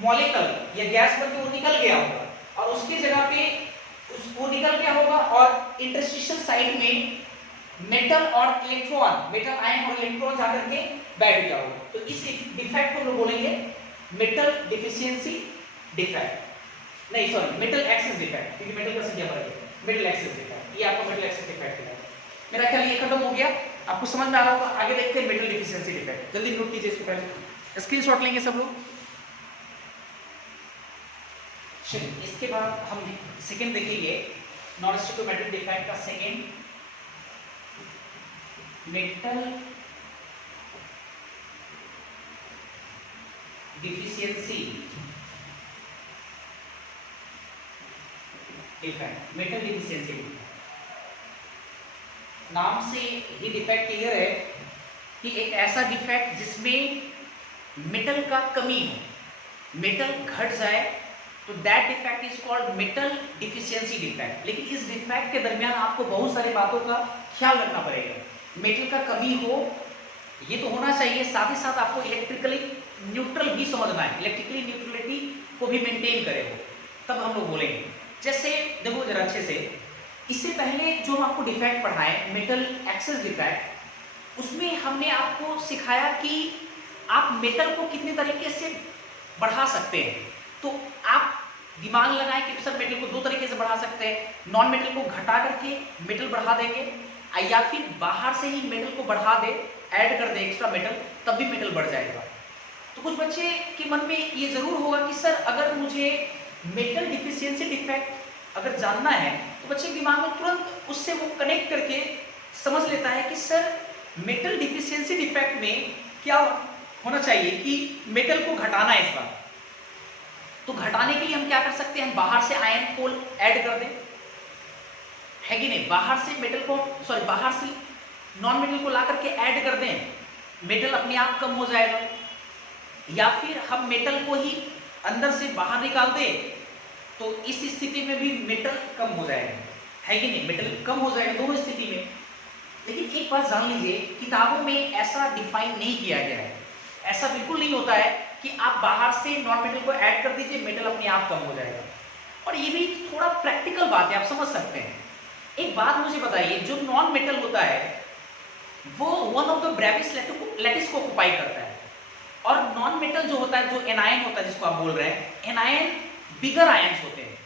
मॉलिक्यूल या गैस बन के वो निकल गया होगा और उसकी जगह पे वो निकल गया होगा और इंटरस्टिशियल साइड में मेटल और इलेक्ट्रॉन, मेटल आयन और इलेक्ट्रॉन जाकर के बैठ गया होगा। तो इस डिफेक्ट को हम लोग बोलेंगे मेटल डिफिशियंसी डिफेक्ट, नहीं सॉरी मेटल एक्सेस डिफेक्ट, क्योंकि मेटल का संख्या बढ़ गया, मेटल एक्सेस डिफेक्ट, ये आपको मेटल एक्सेस डिफेक्ट है। मेरा ख्याल ये खत्म हो गया, आपको समझ में आ रहा होगा। आगे देखते हैं मेटल डिफिशियंसी डिफेक्ट, जल्दी नोट कीजिए इसको, पहले स्क्रीनशॉट लेंगे सब लोग। इसके बाद हम सेकंड देखेंगे नॉन स्टिकोमेट्रिक डिफेक्ट का second, metal deficiency defect. Metal deficiency defect नाम से ही डिफेक्ट क्लियर है कि एक ऐसा डिफेक्ट जिसमें मेटल का कमी हो, मेटल घट जाए, तो that defect is called metal deficiency defect. लेकिन इस डिफेक्ट के दरमियान आपको बहुत सारी बातों का ख्याल रखना पड़ेगा। मेटल का कमी हो ये तो होना चाहिए, साथ ही साथ आपको इलेक्ट्रिकली न्यूट्रल भी समझना है, इलेक्ट्रिकली न्यूट्रलिटी को भी मेंटेन करे हो, तब हम लोग बोलेंगे। जैसे देखो जरा अच्छे से, इससे पहले जो हम आपको डिफेक्ट पढ़ाए मेटल एक्सेस डिफेक्ट, उसमें हमने आपको सिखाया कि आप मेटल को कितने तरीके से बढ़ा सकते हैं। तो आप दिमाग लगाएं कि सर मेटल को 2 तरीके से बढ़ा सकते हैं, नॉन मेटल को घटा करके मेटल बढ़ा देंगे या फिर बाहर से ही मेटल को बढ़ा दे, ऐड कर दे एक्स्ट्रा मेटल, तब भी मेटल बढ़ जाएगा। तो कुछ बच्चे के मन में ये जरूर होगा कि सर अगर मुझे मेटल डिफिशियंसी डिफेक्ट अगर जानना है, तो बच्चे दिमाग में तुरंत उससे वो कनेक्ट करके समझ लेता है कि सर मेटल डिफिशियंसी डिफेक्ट में क्या होना चाहिए कि मेटल को घटाना है इस बार, तो घटाने के लिए हम क्या कर सकते हैं, बाहर से आयन को ऐड कर दें, है कि नहीं, बाहर से मेटल को बाहर से नॉन मेटल को ला करके ऐड कर दें, मेटल अपने आप कम हो जाएगा। या फिर हम मेटल को ही अंदर से बाहर निकाल दें, तो इस स्थिति में भी मेटल कम हो जाएगा, है कि नहीं, मेटल कम हो जाएगा दोनों स्थिति में। लेकिन एक बात जान लीजिए, किताबों में ऐसा डिफाइन नहीं किया गया है, ऐसा बिल्कुल नहीं होता है कि आप बाहर से नॉन मेटल को ऐड कर दीजिए, मेटल अपने आप कम हो जाएगा। और ये भी थोड़ा प्रैक्टिकल बात है, आप समझ सकते हैं। एक बात मुझे बताइए, जो नॉन मेटल होता है वो one of the Brevis lattice को ऑक्युपाई करता है, और नॉन मेटल जो होता है, जो एनायन होता है जिसको आप बोल रहे हैं, एनायन बिगर आयंस होते हैं।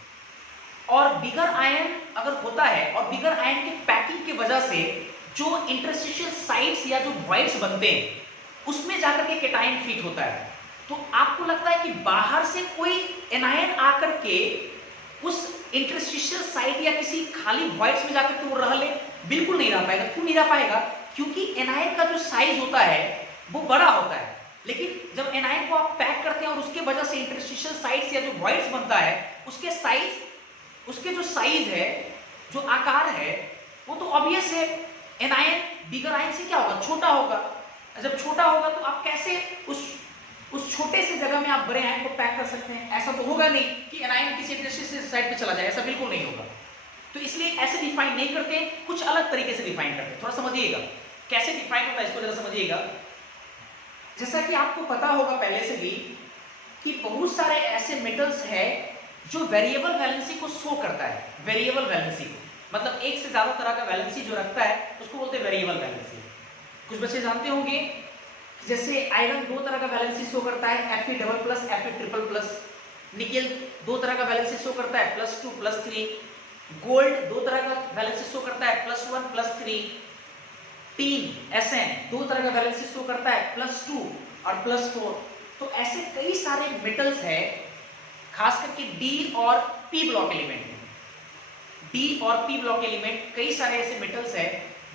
और बिगर आयन अगर होता है, और बिगर आयन के पैकिंग की वजह से जो इंटरस्टिशियल साइट्स या जो वॉइड्स बनते हैं उसमें जाकर के केटायन फिट होता है। तो आपको लगता है कि बाहर से कोई एनायन आकर के उस इंटरस्टिशियल साइट या किसी खाली वॉइड्स में जाकर के वो रह ले? बिल्कुल नहीं रह पाएगा। क्यों नहीं रह पाएगा? क्योंकि एनायन का जो साइज होता है वो बड़ा होता है, लेकिन जब एनायन को आप पैक करते हैं और उसके वजह से इंटरस्टिशियल साइट्स या जो वॉइड्स बनता है उसके जो साइज है, जो आकार है, वो तो ऑब्वियस है, एनायन बिगर आयन से क्या होगा, छोटा होगा। जब छोटा होगा तो आप कैसे उस छोटे से जगह में आप बड़े आयन को पैक कर सकते हैं? ऐसा तो होगा नहीं कि एनायन किसी इंटरस्टिशियल साइट पे चला जाए, ऐसा बिल्कुल नहीं होगा। तो इसलिए ऐसे डिफाइन नहीं करते, कुछ अलग तरीके से डिफाइन करते हैं। थोड़ा समझिएगा कैसे डिफाइन होता है, इसको जरा समझिएगा। जैसा कि आपको पता होगा पहले से भी कि बहुत सारे ऐसे मेटल्स हैं जो वेरिएबल वैलेंसी को शो करता है। वेरिएबल वैलेंसी को मतलब एक से ज्यादा तरह का वैलेंसी जो रखता है उसको बोलते हैं वेरिएबल वैलेंसी। कुछ बच्चे जानते होंगे, जैसे आयरन दो तरह का वैलेंसी शो करता है, Fe double plus, Fe triple plus. Nickel दो तरह का वैलेंसी शो करता है, +2 +3। गोल्ड दो तरह का वैलेंसी शो करता है, +1 +3। टीन Sn दो तरह का वैलेंसी शो करता है, +2 और +4। तो ऐसे कई सारे मेटल्स हैं, खास करके डी और पी ब्लॉक एलिमेंट, डी और पी ब्लॉक एलिमेंट, कई सारे ऐसे मेटल्स हैं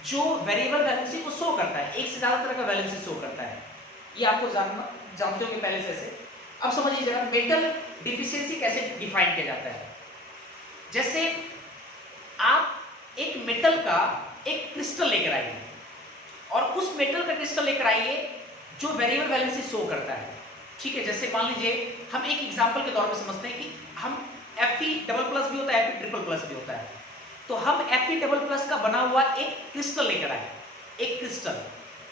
जो वेरिएबल वैलेंसी को शो करता है, एक से ज्यादा तरह का वैलेंसी शो करता है। ये आपको जानते होंगे पहले से। अब समझिए जरा मेटल डिफिशियंसी कैसे डिफाइन किया जाता है। जैसे आप एक मेटल का एक क्रिस्टल लेकर आइए और उस मेटल का क्रिस्टल लेकर आइए जो वेरिएबल वैलेंसी शो करता है, ठीक है। जैसे मान लीजिए हम एक एग्जांपल के तौर पे समझते हैं कि हम Fe डबल प्लस भी होता है, Fe ट्रिपल प्लस भी होता है। तो हम Fe डबल प्लस का बना हुआ एक क्रिस्टल लेकर आए, एक क्रिस्टल।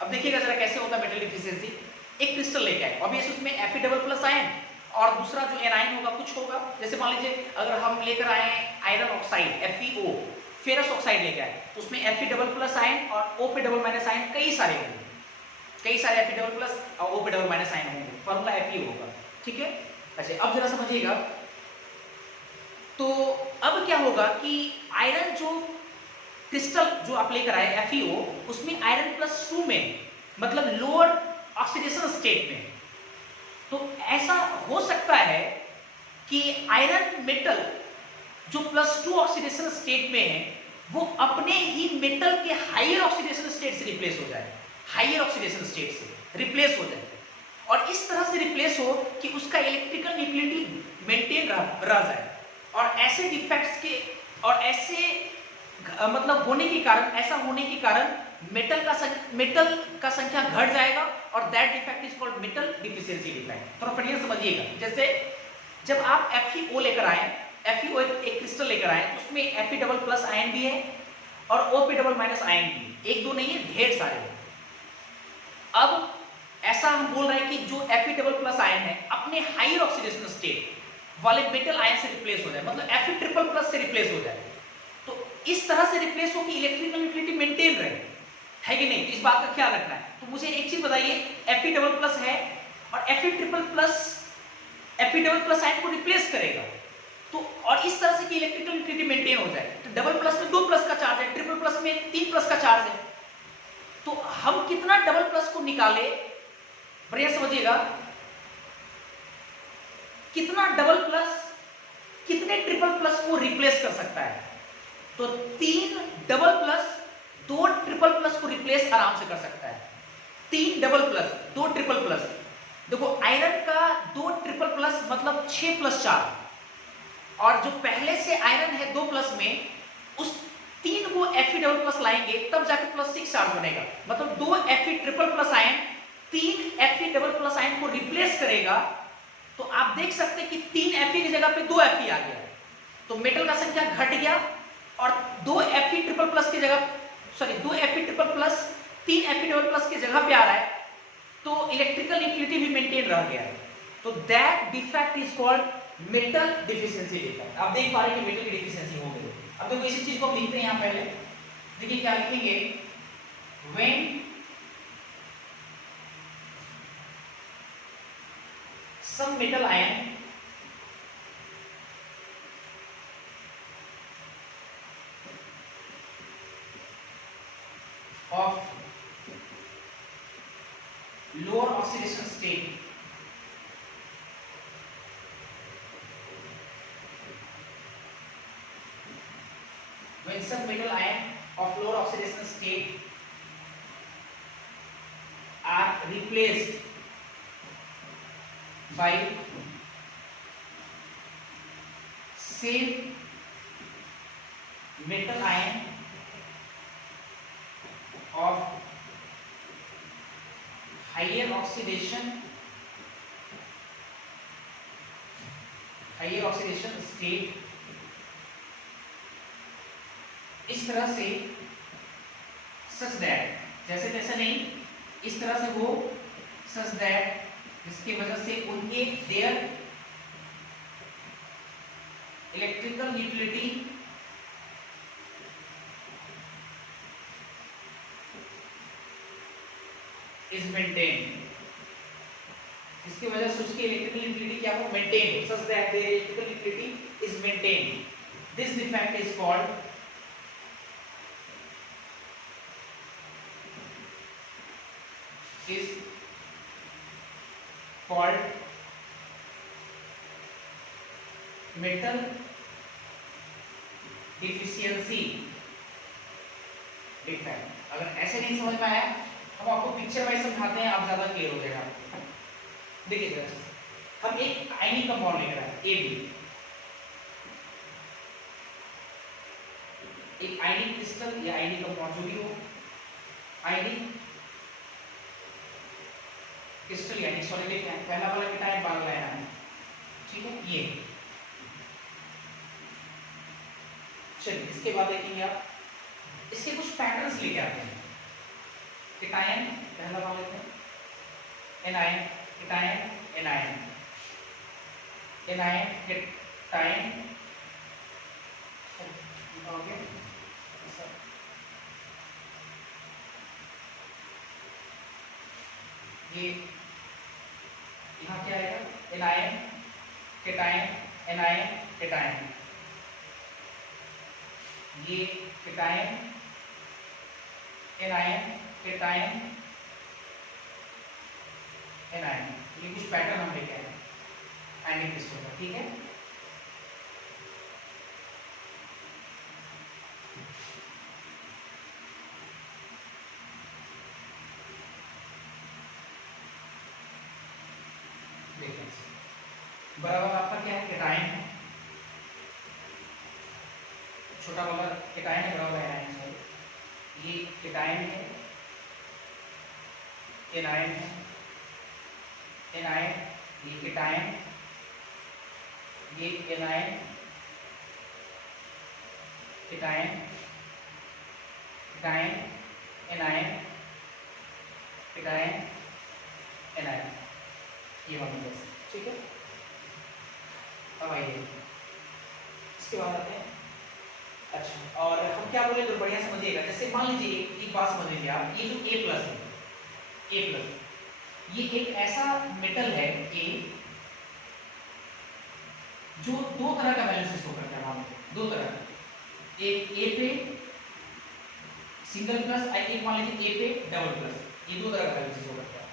अब देखिएगा जरा कैसे होता है मेटल डिफिशियंसी। एक क्रिस्टल लेके आए, ऑब्वियसली उसमें Fe डबल प्लस आयन और दूसरा जो एनायन होगा कुछ होगा। जैसे मान लीजिए अगर हम लेकर आए iron oxide FeO, ferrous oxide लेके आए, तो उसमें Fe डबल प्लस आयन और O पे डबल माइनस आयन कई सारे होंगे, कई सारे Fe डबल प्लस और O पे डबल माइनस आयन होंगे, फॉर्मूला Fe होगा, ठीक है। अच्छा अब जरा समझिएगा, तो अब क्या होगा कि आयरन जो क्रिस्टल जो आप लेकर आए FeO, उसमें आयरन +2 में मतलब लोअर ऑक्सीडेशन स्टेट में, तो ऐसा हो सकता है कि आयरन मेटल जो +2 ऑक्सीडेशन स्टेट में है वो अपने ही मेटल के हायर ऑक्सीडेशन स्टेट से रिप्लेस हो जाए, हायर ऑक्सीडेशन स्टेट से रिप्लेस हो जाए, और इस तरह से रिप्लेस हो कि उसका इलेक्ट्रिकल न्यूट्रलिटी मेंटेन रह जाए। और ऐसे डिफेक्ट्स के और ऐसे मतलब होने के कारण, ऐसा होने के कारण मेटल का संख्या घट जाएगा और that defect is called metal deficiency defect. थोड़ा बढ़िया समझिएगा। जैसे जब आप FeO लेकर आए, FeO एक क्रिस्टल लेकर आए, तो उसमें Fe डबल प्लस आयन भी है और O पे डबल माइनस आयन भी, एक दो नहीं है, ढेर सारे हैं। अब ऐसा हम बोल रहे हैं कि जो Fe डबल प्लस आयन है अपने हायर ऑक्सीडेशन स्टेट वाले मेटल आयन से रिप्लेस हो जाए, मतलब Fe ट्रिपल प्लस से रिप्लेस हो जाए। तो इस तरह से रिप्लेस हो कि इलेक्ट्रिकल न्यूट्रलिटी मेंटेन रहे, है कि नहीं, इस बात का ख्याल रखना है। तो मुझे एक चीज बताइए, Fe डबल प्लस है और Fe ट्रिपल प्लस आयन को रिप्लेस करेगा, तो और इस तरह से कि इलेक्ट्रिकल न्यूट्रलिटी मेंटेन हो जाए। तो डबल प्लस में 2 प्लस का चार्ज है, ट्रिपल प्लस में 3 प्लस का चार्ज है, तो हम कितना डबल प्लस को निकाले, बढ़िया समझिएगा, कितना डबल प्लस कितने ट्रिपल प्लस को रिप्लेस कर सकता है। तो 3 डबल प्लस 2 ट्रिपल प्लस को रिप्लेस आराम से कर सकता है। 3 डबल प्लस, 2 ट्रिपल प्लस। देखो आयरन का 2 ट्रिपल प्लस मतलब 6 प्लस 4, और जो पहले से आयरन है 2 प्लस में, उस 3 को Fe डबल प्लस लाएंगे तब जाके प्लस 6 चार्ज बनेगा। मतलब 2 Fe triple plus ion 3 Fe double plus ion को रिप्लेस करेगा। तो आप देख सकते हैं कि 3 Fe की जगह पे 2 Fe आ गया, तो मेटल का संख्या घट गया, और 2 Fe ट्रिपल प्लस की जगह, sorry 2 Fe triple plus 3 Fe double plus की जगह पे आ रहा है, तो इलेक्ट्रिकल न्यूट्रलिटी भी मेंटेन रह गया है। तो that defect is called metal deficiency defect. आप देख पा रहे हैं कि मेटल की डिफिशियंसी हो गई। अब देखो इसी चीज को हम लिखते हैं यहां पहले, देखिए क्या लिखेंगे, when some metal ion of lower oxidation state when some metal ion of lower oxidation state are replaced by same metal ion of higher oxidation state, इस तरह से such that, जैसे तैसे नहीं, इस तरह से हो such that, जिसकी वजह से उनके their electrical utility is maintained, इसकी वजह से उसकी इलेक्ट्रिकल यूटिलिटी क्या हो, मेंटेन हो, such that their electrical utility is maintained. This defect is called metal deficiency defect. अगर ऐसे नहीं समझ में आया, हम आपको पिक्चर वाइज समझाते हैं, आप ज्यादा क्लियर हो जाएगा। देखिए जरा, हम एक आयनिक कंपाउंड लिख रहे हैं AB, एक आयनिक क्रिस्टल या आयनिक कंपाउंड जो भी हो, आयनिक क्रिस्टल यानी सॉलिड क्या है, पहला वाला केटायन बाहर लाया है, ठीक है। ये चलिए इसके बाद देखेंगे आप, इसके कुछ पैटर्न्स लेके आते हैं। केटायन पहला वाला लेते हैं, anion, cation, anion, anion, cation, okay, ये यहाँ क्या आएगा, एनायन, केटायन, एनायन, केटायन, ये केटायन, एनायन, केटायन, एनायन, ये कुछ पैटर्न हम लेके आए आयनिक क्रिस्टल का, ठीक है। बड़ा वाला आपका क्या है, केटायन है, छोटा वाला केटायन है, बड़ा वाला एनायन है। ये केटायन है, एनायन है, एनायन, ये केटायन, ये anion, cation, cation, anion, cation, anion, ये वाला बस, ठीक है। अब आइए इसके बाद आते हैं, अच्छा, और हम क्या बोले तो बढ़िया समझिएगा। जैसे मान लीजिए एक बात समझ लीजिए आप, ये जो A प्लस है, A प्लस, ये एक ऐसा मेटल है A जो दो तरह का वैलेंस शो करता है, मान लो दो तरह का, एक A पे सिंगल प्लस, एक मान लीजिए A पे डबल प्लस, ये दो तरह का वैलेंस शो करता है,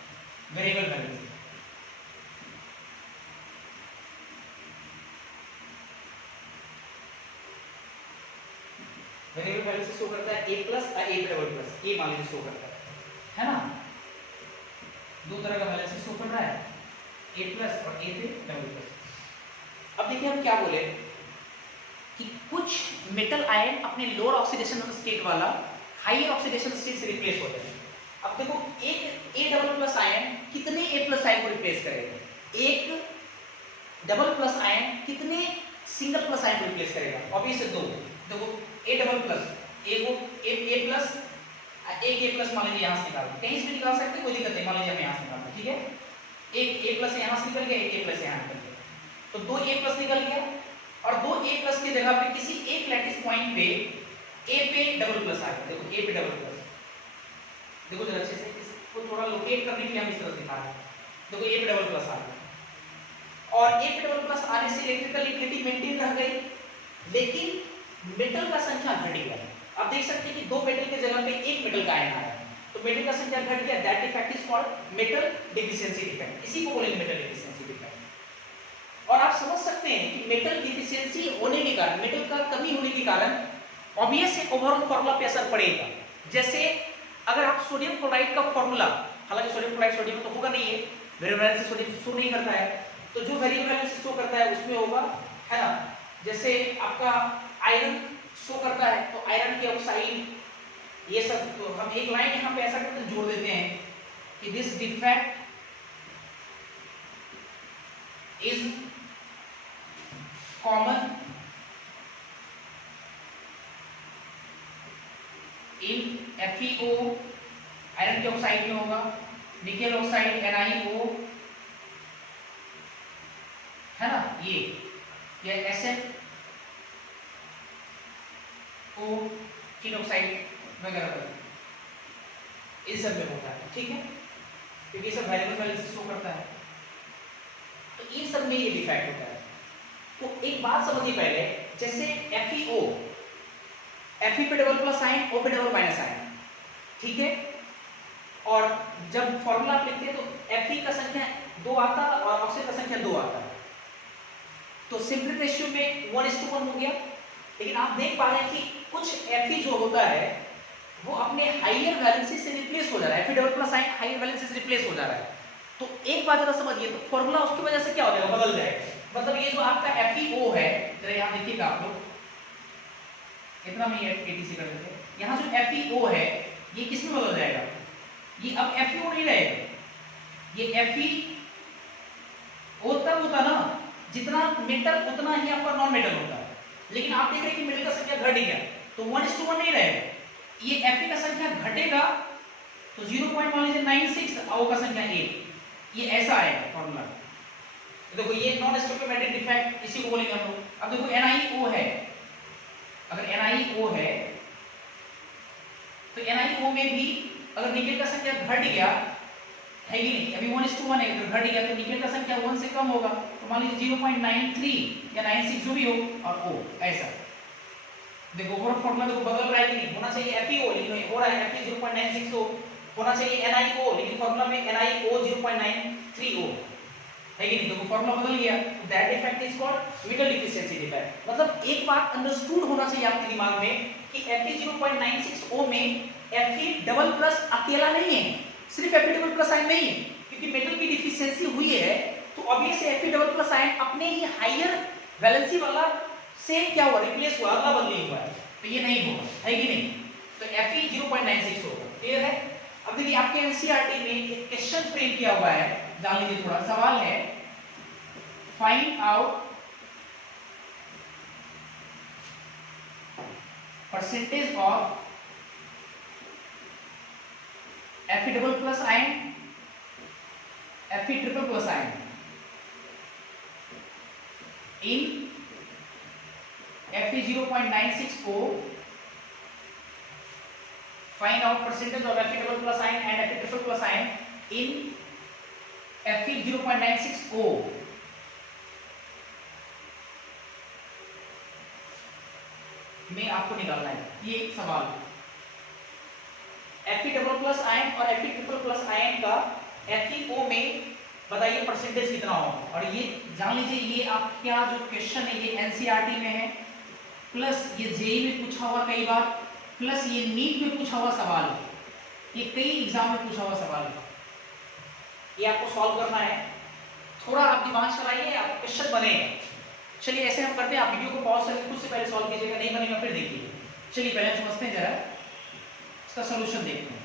वेरिएबल वैलेंस। वेरिएबल वैल्यू से शो करता है ए प्लस और ए डबल प्लस, ए मान लीजिए शो करता है ना, दो तरह का वैल्यू से शो कर रहा है, ए प्लस और ए पे डबल प्लस। अब देखिए हम क्या बोले कि कुछ मेटल आयन अपने लोअर ऑक्सीडेशन स्टेट वाला हायर ऑक्सीडेशन स्टेट से रिप्लेस होते हैं। अब देखो एक ए डबल प्लस आयन कितने ए प्लस आयन को रिप्लेस करेगा, एक डबल प्लस आयन कितने सिंगल प्लस आयन को रिप्लेस करेगा, ऑब्वियस दो। देखो ए डबल प्लस ए को ए प्लस एक ए प्लस मान लीजिए यहाँ से निकाल, कहीं से भी निकाल सकते कोई दिक्कत नहीं, मान लीजिए हम यहाँ से निकालते, ठीक है, एक ए प्लस यहाँ से निकल गया, एक ए प्लस यहाँ निकल गया, तो दो ए प्लस निकल गया, और दो ए प्लस की जगह पे किसी एक लैटिस पॉइंट पे ए पे डबल प्लस आ गया। देखो ए पे डबल प्लस, देखो जरा अच्छे से इसको थोड़ा लोकेट करने के लिए हम इस तरह दिखा रहे हैं। देखो ए पे डबल प्लस आ गया, और ए पे डबल प्लस आने से इलेक्ट्रिकल इक्विलिटी मेंटेन रह गई, लेकिन मेटल का संख्या घट गया। आप देख सकते हैं कि दो मेटल के जगह पे एक मेटल का आयन आ रहा है, तो मेटल का संख्या घट गया, that effect is called metal deficiency effect, इसी को बोलेंगे मेटल डिफिशियंसी इफेक्ट। और आप समझ सकते हैं कि मेटल डिफिशियंसी होने के कारण, मेटल का कमी होने के कारण ऑब्वियस है ओवरऑल फार्मूला पे असर पड़ेगा। जैसे अगर आप सोडियम क्लोराइड का फार्मूला, हालांकि सोडियम क्लोराइड सोडियम तो होगा नहीं है, वेरिएबल वैल्यू से सोडियम शो नहीं करता है, तो जो वेरिएबल वैल्यू से शो करता है उसमें होगा, है ना, जैसे आपका आयरन शो करता है तो आयरन की ऑक्साइड, ये सब। तो हम एक लाइन यहाँ पे ऐसा करके जोड़ देते हैं कि this defect is common in FeO, iron के ऑक्साइड में होगा, निकेल ऑक्साइड NiO, है ना, ये SnO टिन ऑक्साइड वगैरह इस सब में होता है, ठीक है, क्योंकि ये सब वेरिएबल वैल्यू से शो करता है, तो इन सब में ये डिफेक्ट होता है। तो एक बात समझिए पहले, जैसे FeO, Fe पे डबल प्लस आयन, O पे डबल माइनस आयन, ठीक है, और जब फॉर्मूला आप लिखते हैं तो Fe का संख्या 2 आता है और ऑक्सीजन का संख्या 2 आता है, तो सिंपल रेशियो में 1:1 हो गया। लेकिन आप देख पा रहे हैं कि कुछ Fe जो होता है वो अपने हायर वैलेंसी से रिप्लेस हो जा रहा है, Fe double plus ion higher valency से रिप्लेस हो जा रहा है। तो एक बात जरा समझिए, तो फॉर्मूला उसकी वजह से क्या हो जाएगा, बदल जाएगा। मतलब ये जो आपका FeO है, जरा यहाँ देखिएगा आप लोग, इतना में ATC कर देते हैं, यहाँ जो FeO है ये किस में बदल जाएगा, ये अब FeO नहीं रहेगा, ये FeO तब होता ना जितना मेटल उतना ही आपका नॉन मेटल होता है। लेकिन आप देख रहे हैं कि मेटल का संख्या घट गया, तो 1:1 नहीं रहेगा, ये Fe का संख्या घटेगा तो 0.96 O का संख्या 1, ये ऐसा आएगा फॉर्मूला। तो देखो ये नॉन स्टोइकोमेट्रिक डिफेक्ट, इसी को बोलेंगे हम लोग। अब देखो NiO है, अगर NiO है तो NiO में भी अगर निकेल का संख्या घट गया है कि नहीं, अभी 1:1 है, तो घट गया तो निकेल का संख्या 1 से कम होगा, तो मान लीजिए 0.93 या 96 जो भी हो, और O ऐसा। देखो ओवरऑल फॉर्मूला देखो बदल रहा है कि नहीं, होना चाहिए FeO लेकिन हो रहा है Fe 0.96 होना चाहिए NiO, लेकिन फॉर्मूला में NiO 0.93 है कि नहीं, तो फॉर्मूला बदल गया। That effect is called metal deficiency defect. मतलब एक बात अंडरस्टूड होना चाहिए आपके दिमाग में कि Fe 0.96 O में Fe डबल प्लस अकेला नहीं है, सिर्फ Fe डबल प्लस आयन नहीं है, क्योंकि मेटल की डिफिशियंसी हुई है तो ऑब्वियस है Fe डबल प्लस आयन अपने ही हायर वैलेंसी वाला से क्या हुआ, रिप्लेस हुआ, अदला बदली हुआ है, तो ये नहीं होगा, है कि नहीं, तो Fe 0.96 होगा। क्लियर है। अब देखिए आपके एनसीईआरटी में एक क्वेश्चन फ्रेम किया हुआ है, जान लीजिए थोड़ा। सवाल है, find out percentage of Fe double plus ion, Fe triple plus ion in Fe 0.96 O, find out percentage of Fe double plus ion and Fe triple plus ion in Fe 0.96 O। में आपको निकालना है, ये एक सवाल। Fe double plus ion और Fe triple plus ion का FeO में बताइए परसेंटेज कितना होगा। और ये जान लीजिए, ये आपका जो क्वेश्चन है ये एनसीईआरटी में है, प्लस ये जेई में पूछा हुआ कई बार, प्लस ये नीट में पूछा हुआ सवाल, ये कई एग्जाम में पूछा हुआ सवाल है, ये आपको सॉल्व करना है। थोड़ा आप दिमाग चलाइए, आपको क्वेश्चन बनेगा। चलिए ऐसे हम करते हैं, आप वीडियो को पॉज करके खुद से पहले सॉल्व कीजिएगा, नहीं बनेगा फिर देखिए। चलिए पहले हम समझते हैं, जरा इसका सॉल्यूशन देखते हैं।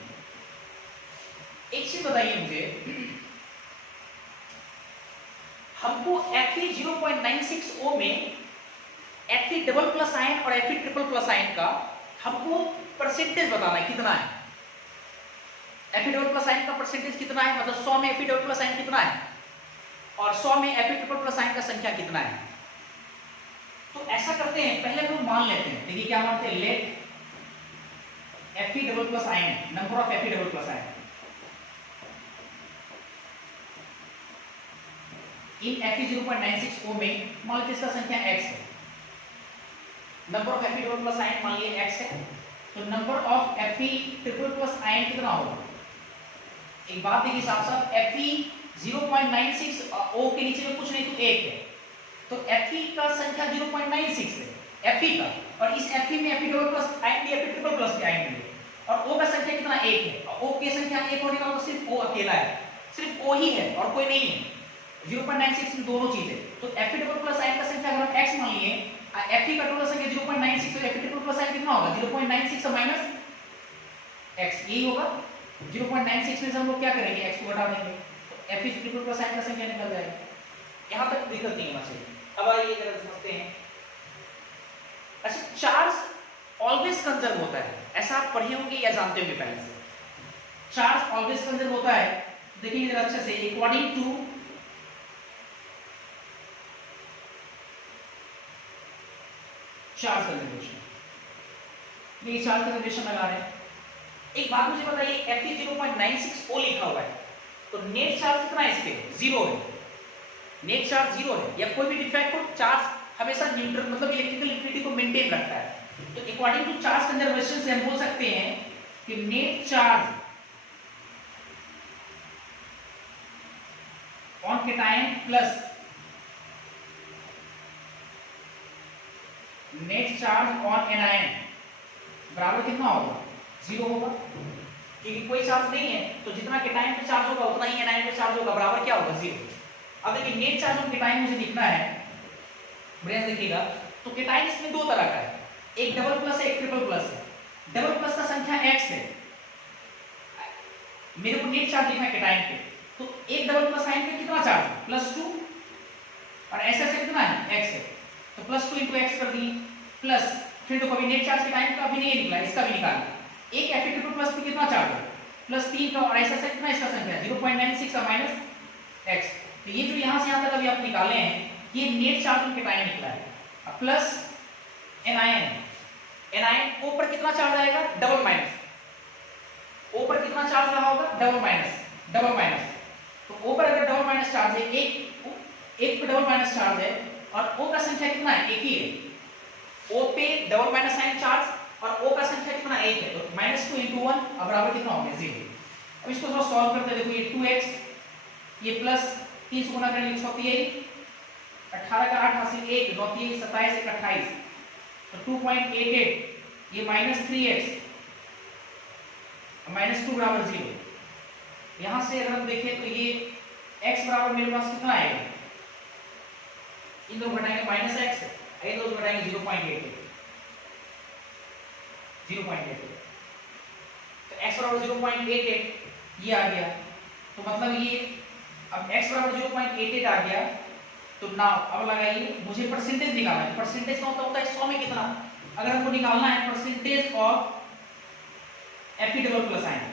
एक चीज बताइए मुझे, हमको Fe 0.96O में Fe डबल प्लस आयन और Fe ट्रिपल प्लस आयन का हमको परसेंटेज बताना है, कितना है। Fe डबल प्लस आयन का परसेंटेज कितना है, मतलब 100 में Fe डबल प्लस आयन कितना है और 100 में Fe ट्रिपल प्लस आयन का संख्या कितना है। तो ऐसा करते हैं, पहले हम मान लेते हैं। देखिए क्या मानते हैं, let Fe double plus ion, number of Fe double plus ion in Fe 0.96O में मान लीजिए इसका संख्या x है, number of Fe double plus ion मान लीजिए x है, तो number of Fe triple plus ion कितना होगा। एक बात देखिए साफ साफ, Fe 0.96O के नीचे में कुछ नहीं तो 1 है, तो Fe का संख्या 0.96 है Fe का, और इस Fe में Fe डबल प्लस आयन भी Fe ट्रिपल प्लस भी आयन भी है, और O का संख्या कितना 1 है, और O की संख्या 1 होने का मतलब सिर्फ O अकेला है, सिर्फ O ही है और कोई नहीं है। 0.96 में दोनों चीजें, तो Fe डबल प्लस आयन का संख्या अगर हम x मान लिए, Fe का टोटल संख्या 0.96, तो Fe ट्रिपल प्लस आयन कितना होगा 0.96 और माइनस x, यही होगा। 0.96 में से हम लोग क्या करेंगे, x को घटा देंगे, तो Fe ट्रिपल प्लस आयन का संख्या निकल जाएगा। यहां तक दिक्कत नहीं होना चाहिए। अब आइए जरा समझते हैं। अच्छा, चार्ज ऑलवेज कंजर्व होता है, ऐसा आप पढ़े होंगे या जानते होंगे पहले से। चार्ज ऑलवेज कंजर्व होता है, देखिए जरा अच्छे से, अकॉर्डिंग टू चार्ज कंजर्वेशन, ये चार्ज कंजर्वेशन लगा रहे हैं। एक बात मुझे बताइए, Fe 0.96O लिखा हुआ है, तो नेट चार्ज कितना है, इसके 0 है, नेट चार्ज 0 है, या कोई भी डिफेक्ट हो, चार्ज हमेशा न्यूट्रल मतलब इलेक्ट्रिकल न्यूट्रलिटी को मेंटेन रखता है। तो अकॉर्डिंग टू चार्ज कंजर्वेशन से हम बोल सकते हैं कि net charge on cation plus net charge on anion बराबर कितना होगा, 0 होगा, क्योंकि कोई चार्ज नहीं है, तो जितना कैटायन पे चार्ज होगा उतना ही एनायन पे चार्ज होगा, बराबर क्या होगा 0। अब देखिए नेट चार्ज ऑन कैटायन मुझे लिखना है, बढ़िया से देखिएगा। तो कैटायन इसमें दो तरह का है, एक डबल प्लस है, एक ट्रिपल प्लस है। डबल प्लस का संख्या x है, मेरे को नेट चार्ज लिखना है कैटायन पे, तो एक डबल प्लस आयन पे कितना चार्ज है, +2, और ऐसा कितना है x है, तो +2 × x कर दिए, प्लस फिर तो कभी नेट चार्ज के टाइम का भी नहीं निकला, इसका भी निकालना। एक Fe ट्रिपल प्लस पे कितना चार्ज है, +3 का, और ऐसा से कितना इसका संख्या 0.96 और माइनस x। तो ये जो यहाँ से यहाँ तक अभी आप निकाले हैं, ये नेट चार्ज के टाइम निकला है। अब प्लस एनायन, एनायन O पर कितना चार्ज आएगा, डबल माइनस, O पर कितना चार्ज रहा होगा, डबल माइनस, डबल माइनस। तो O पर अगर डबल माइनस चार्ज है, एक पे डबल माइनस चार्ज है, और O का संख्या कितना है, एक ही है। O पे डबल माइनस साइन चार्ज और O का संख्या कितना 1 है, तो -2 × 1 अब बराबर कितना हो गया 0। अब इसको थोड़ा सॉल्व करते हैं, देखो ये 2x, ये प्लस 3 से गुणा करेंगे 6 18 का 8 हासिल 1, 9 3 27 1 28, तो 2.88, ये -3x -2 बराबर 0। यहां से अगर हम देखें तो ये x बराबर मेरे पास कितना आएगा, इन दोनों घटाएंगे -x, ये दोनों घटाएंगे 0.88, तो x बराबर 0.88 ये आ गया। तो मतलब ये अब x बराबर 0.88 आ गया, तो नाउ अब लगाइए, मुझे परसेंटेज निकालना है। परसेंटेज का होता है 100 में कितना, अगर हमको निकालना है percentage of Fe double plus ion,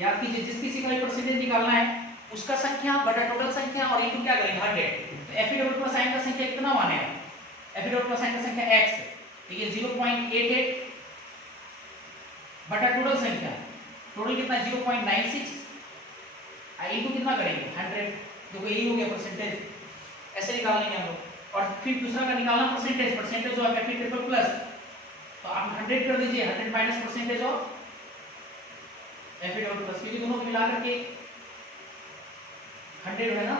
याद कीजिए जिस किसी का भी परसेंटेज निकालना है उसका संख्या बटा टोटल संख्या और इनटू क्या करेंगे 100। तो Fe डबल प्लस आयन का संख्या कितना मानेगा, Fe डबल प्लस आयन का संख्या x है, तो ये 0.88 बटा टोटल संख्या, टोटल कितना 0.96 इनटू कितना करेंगे 100, देखो यही हो गया परसेंटेज। ऐसे निकाल लेंगे हम लोग। और फिर दूसरा का निकालना percentage, percentage of Fe triple plus, तो आप 100 कर दीजिए, 100 minus percentage of Fe double plus, क्योंकि दोनों को मिला करके 100 है ना,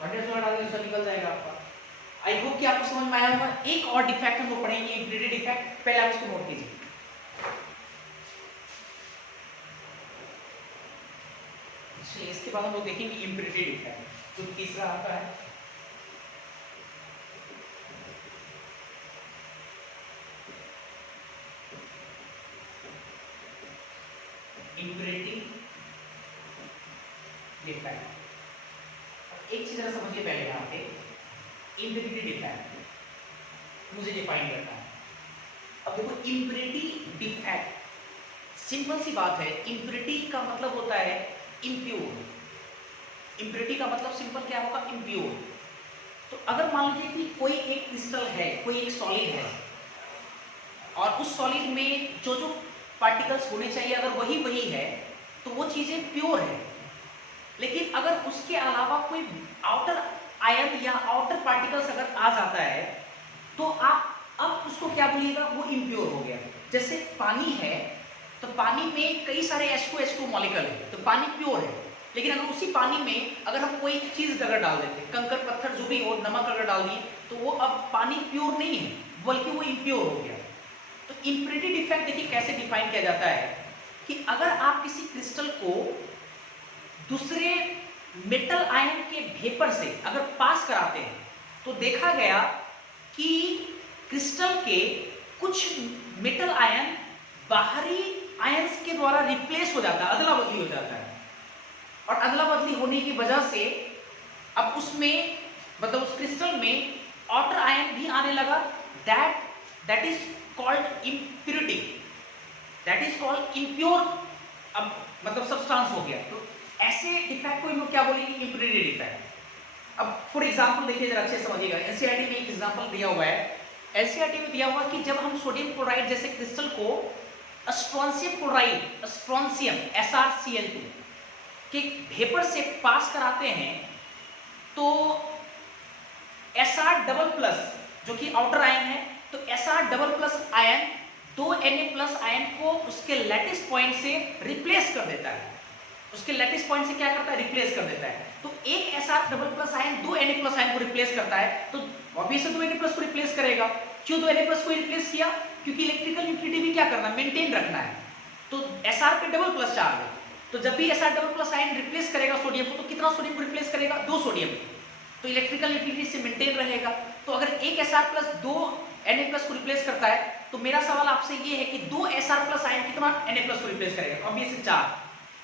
100 से हटा देंगे तो निकल जाएगा आपका। आई होप कि आपको समझ में आया होगा। एक और डिफेक्ट हम लोग पढ़ेंगे, इम्प्यूरिटी डिफेक्ट, पहले आप इसको नोट कीजिए। इसके बाद हम लोग देखेंगे इम्प्यूरिटी डिफेक्ट, जो तीसरा आता है। Impurity defect. एक चीज जरा समझिए पहले, यहाँ पे इम्प्यूरिटी डिफेक्ट मुझे डिफाइन करना है। अब देखो इम्प्यूरिटी डिफेक्ट, सिंपल सी बात है, इम्प्यूरिटी का मतलब होता है इम्प्योर। इम्प्योरिटी का मतलब सिंपल क्या होगा, इम्प्योर। तो अगर मान लीजिए कि कोई एक क्रिस्टल है, कोई एक सॉलिड है, और उस सॉलिड में जो जो पार्टिकल्स होने चाहिए अगर वही वही है, तो वो चीजें प्योर है। लेकिन अगर उसके अलावा कोई आउटर आयन या आउटर पार्टिकल्स अगर आ जाता है, तो आप अब उसको क्या बोलिएगा, वो इम्प्योर हो गया। जैसे पानी है, तो पानी में कई सारे H2 मॉलिक्यूल है, तो पानी प्योर है। लेकिन अगर उसी पानी में अगर हम कोई चीज अगर डाल देते, कंकर पत्थर जो भी हो, नमक अगर डाल दिए, तो वो अब पानी प्योर नहीं है, बल्कि वो इम्प्योर हो गया। तो इम्प्योरिटी डिफेक्ट देखिए कैसे डिफाइन किया जाता है कि अगर आप किसी क्रिस्टल को दूसरे मेटल आयन के वेपर से अगर पास कराते हैं, तो देखा गया कि क्रिस्टल के कुछ मेटल आयन बाहरी आयंस के द्वारा रिप्लेस हो जाता है, अदला बदली हो जाता है। और अदला बदली होने की वजह से अब उसमें मतलब उस क्रिस्टल में आउटर आयन भी आने लगा, that is called impurity, that is called impure, अब मतलब सब्सटेंस हो गया। तो ऐसे डिफेक्ट को हम लोग क्या बोलेंगे, इम्प्योरिटी डिफेक्ट। अब फॉर एग्जांपल देखिए, जरा अच्छे समझिएगा, एनसीईआरटी में एक एग्जांपल दिया हुआ है। एनसीईआरटी में दिया हुआ कि जब हम सोडियम क्लोराइड जैसे क्रिस्टल को स्ट्रोंशियम क्लोराइड, स्ट्रोंशियम SrCl2 के वेपर से पास कराते हैं, तो Sr++ जो कि आउटर आयन है, तो Sr++ आयन 2 Na+ आयन को उसके लैटिस पॉइंट से रिप्लेस कर देता है। उसके लैटिस पॉइंट से क्या करता है, रिप्लेस कर देता है। तो एक Sr++ आयन 2 Na+ आयन को रिप्लेस करता है, तो ऑब्वियसली 2 Na+ को रिप्लेस करेगा। क्यों 2 Na+ को रिप्लेस किया, क्योंकि इलेक्ट्रिकल न्यूट्रलिटी भी क्या करना, मेंटेन रखना है। तो Sr पे डबल+ चार्ज है, तो जब भी Sr++ आयन रिप्लेस करेगा सोडियम को, तो कितना सोडियम को रिप्लेस करेगा, 2 सोडियम, तो इलेक्ट्रिकल न्यूट्रलिटी से मेंटेन रहेगा। तो अगर एक Sr+ 2 Na+ को रिप्लेस करता है, तो मेरा सवाल आपसे ये है कि 2 Sr+ आयन कितना Na+ को रिप्लेस करेगा, ऑब्वियसली 4,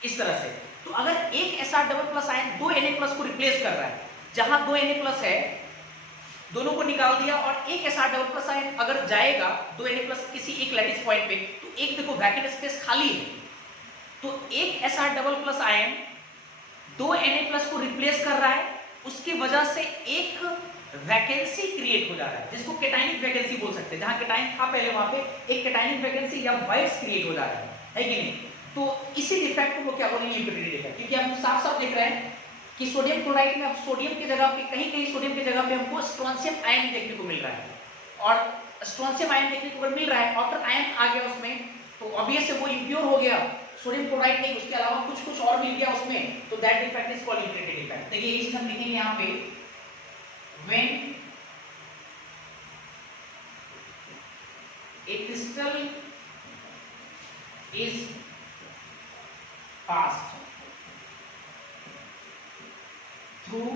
इस तरह से। तो अगर एक Sr++ आयन 2 Na+ को रिप्लेस कर रहा है, जहां 2 Na+ है, दोनों को निकाल दिया, और एक Sr++ आयन अगर जाएगा 2 Na+ किसी एक लैटिस पॉइंट पे, तो एक देखो वैकेंट स्पेस खाली है, तो एक Sr++ आयन 2 Na+ को रिप्लेस कर रहा है, उसकी वजह से एक वैकेंसी क्रिएट हो जा रहा है, जिसको कैटायनिक वैकेंसी बोल सकते हैं। जहां कैटायन था पहले, वहां पे एक कैटायनिक वैकेंसी या वाइड्स क्रिएट हो जा रहा है कि नहीं। तो इसी डिफेक्ट को क्या बोलेंगे, इम्प्योरिटी डिफेक्ट। क्योंकि हम साफ साफ देख रहे हैं कि सोडियम क्लोराइड में अब सोडियम की जगह पे, कहीं कहीं सोडियम की जगह पे हमको स्ट्रोंशियम आयन देखने को मिल रहा है, और स्ट्रोंशियम आयन देखने को मिल रहा है, आउटर आयन आ गया उसमें, तो ऑब्वियस है वो इम्प्योर हो गया। सोडियम क्लोराइड नहीं, उसके अलावा कुछ कुछ और मिल गया उसमें, तो that defect is called impurity defect. देखिए ये चीज हम लिखेंगे यहाँ पे, when a crystal is passed through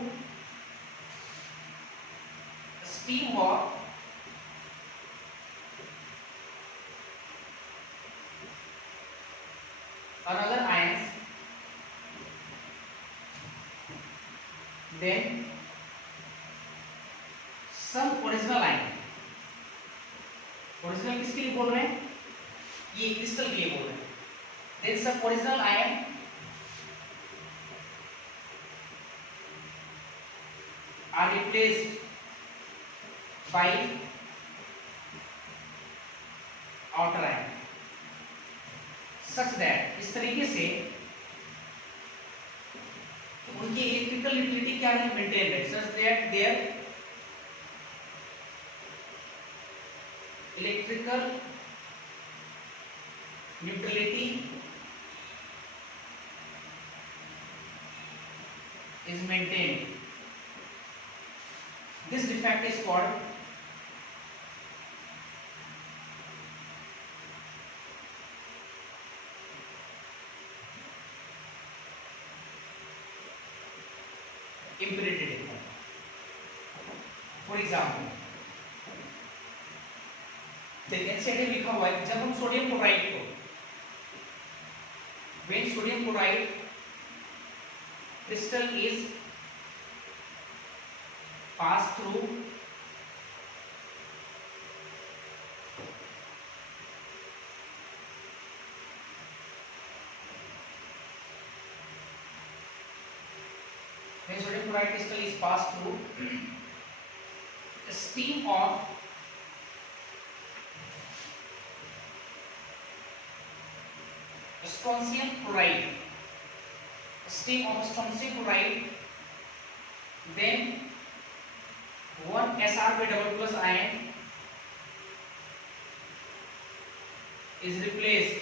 stream of another ions, then some original ion, original किसके लिए बोल रहे हैं, ये क्रिस्टल के लिए बोल रहे हैं, then some original ion are replaced by outer ion, such that, इस तरीके से उनकी इलेक्ट्रिकल यूटिलिटी क्या है, मेंटेन है, such that their electrical neutrality is maintained This defect is called impurity defect. For example, देखिए NCERT लिखा हुआ है जब हम सोडियम क्लोराइड को when sodium chloride crystal is passed through when sodium chloride crystal is passed through steam of strontium chloride, steam of strontium chloride, then one Sr double plus ion is replaced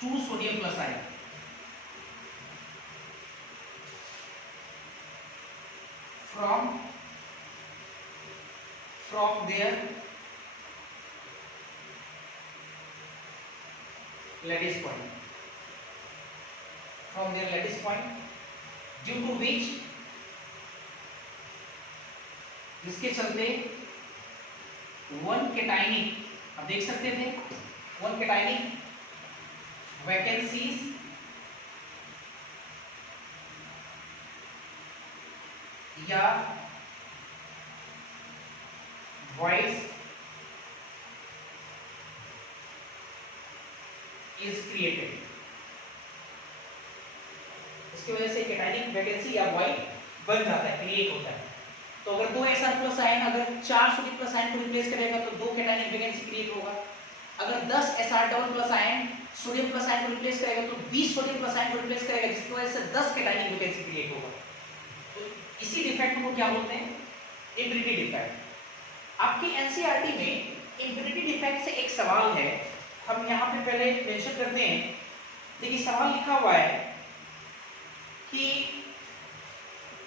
two sodium plus ion. From their lattice point, due to which जिसके चलते one cationic, आप देख सकते थे one cationic vacancies या voids is created. इसकी वजह से कैटायनिक वैकेंसी या void बन जाता है, क्रिएट होता है. तो अगर दो Sr प्लस आयन अगर 4 सोडियम प्लस आयन को रिप्लेस करेगा तो दो कैटायनिक वैकेंसी क्रिएट होगा. अगर 10 Sr double plus ion sodium plus ion को रिप्लेस करेगा तो 20 सोडियम प्लस आयन को रिप्लेस करेगा, जिसकी वजह से 10 कैटायनिक वैकेंसी क्रिएट होगा. तो इसी डिफेक्ट को क्या बोलते हैं? Impurity defect. आपकी एनसीईआरटी में इम्प्यूरिटी डिफेक्ट से एक सवाल है, हम यहाँ पे पहले मेंशन करते हैं. देखिए सवाल लिखा हुआ है कि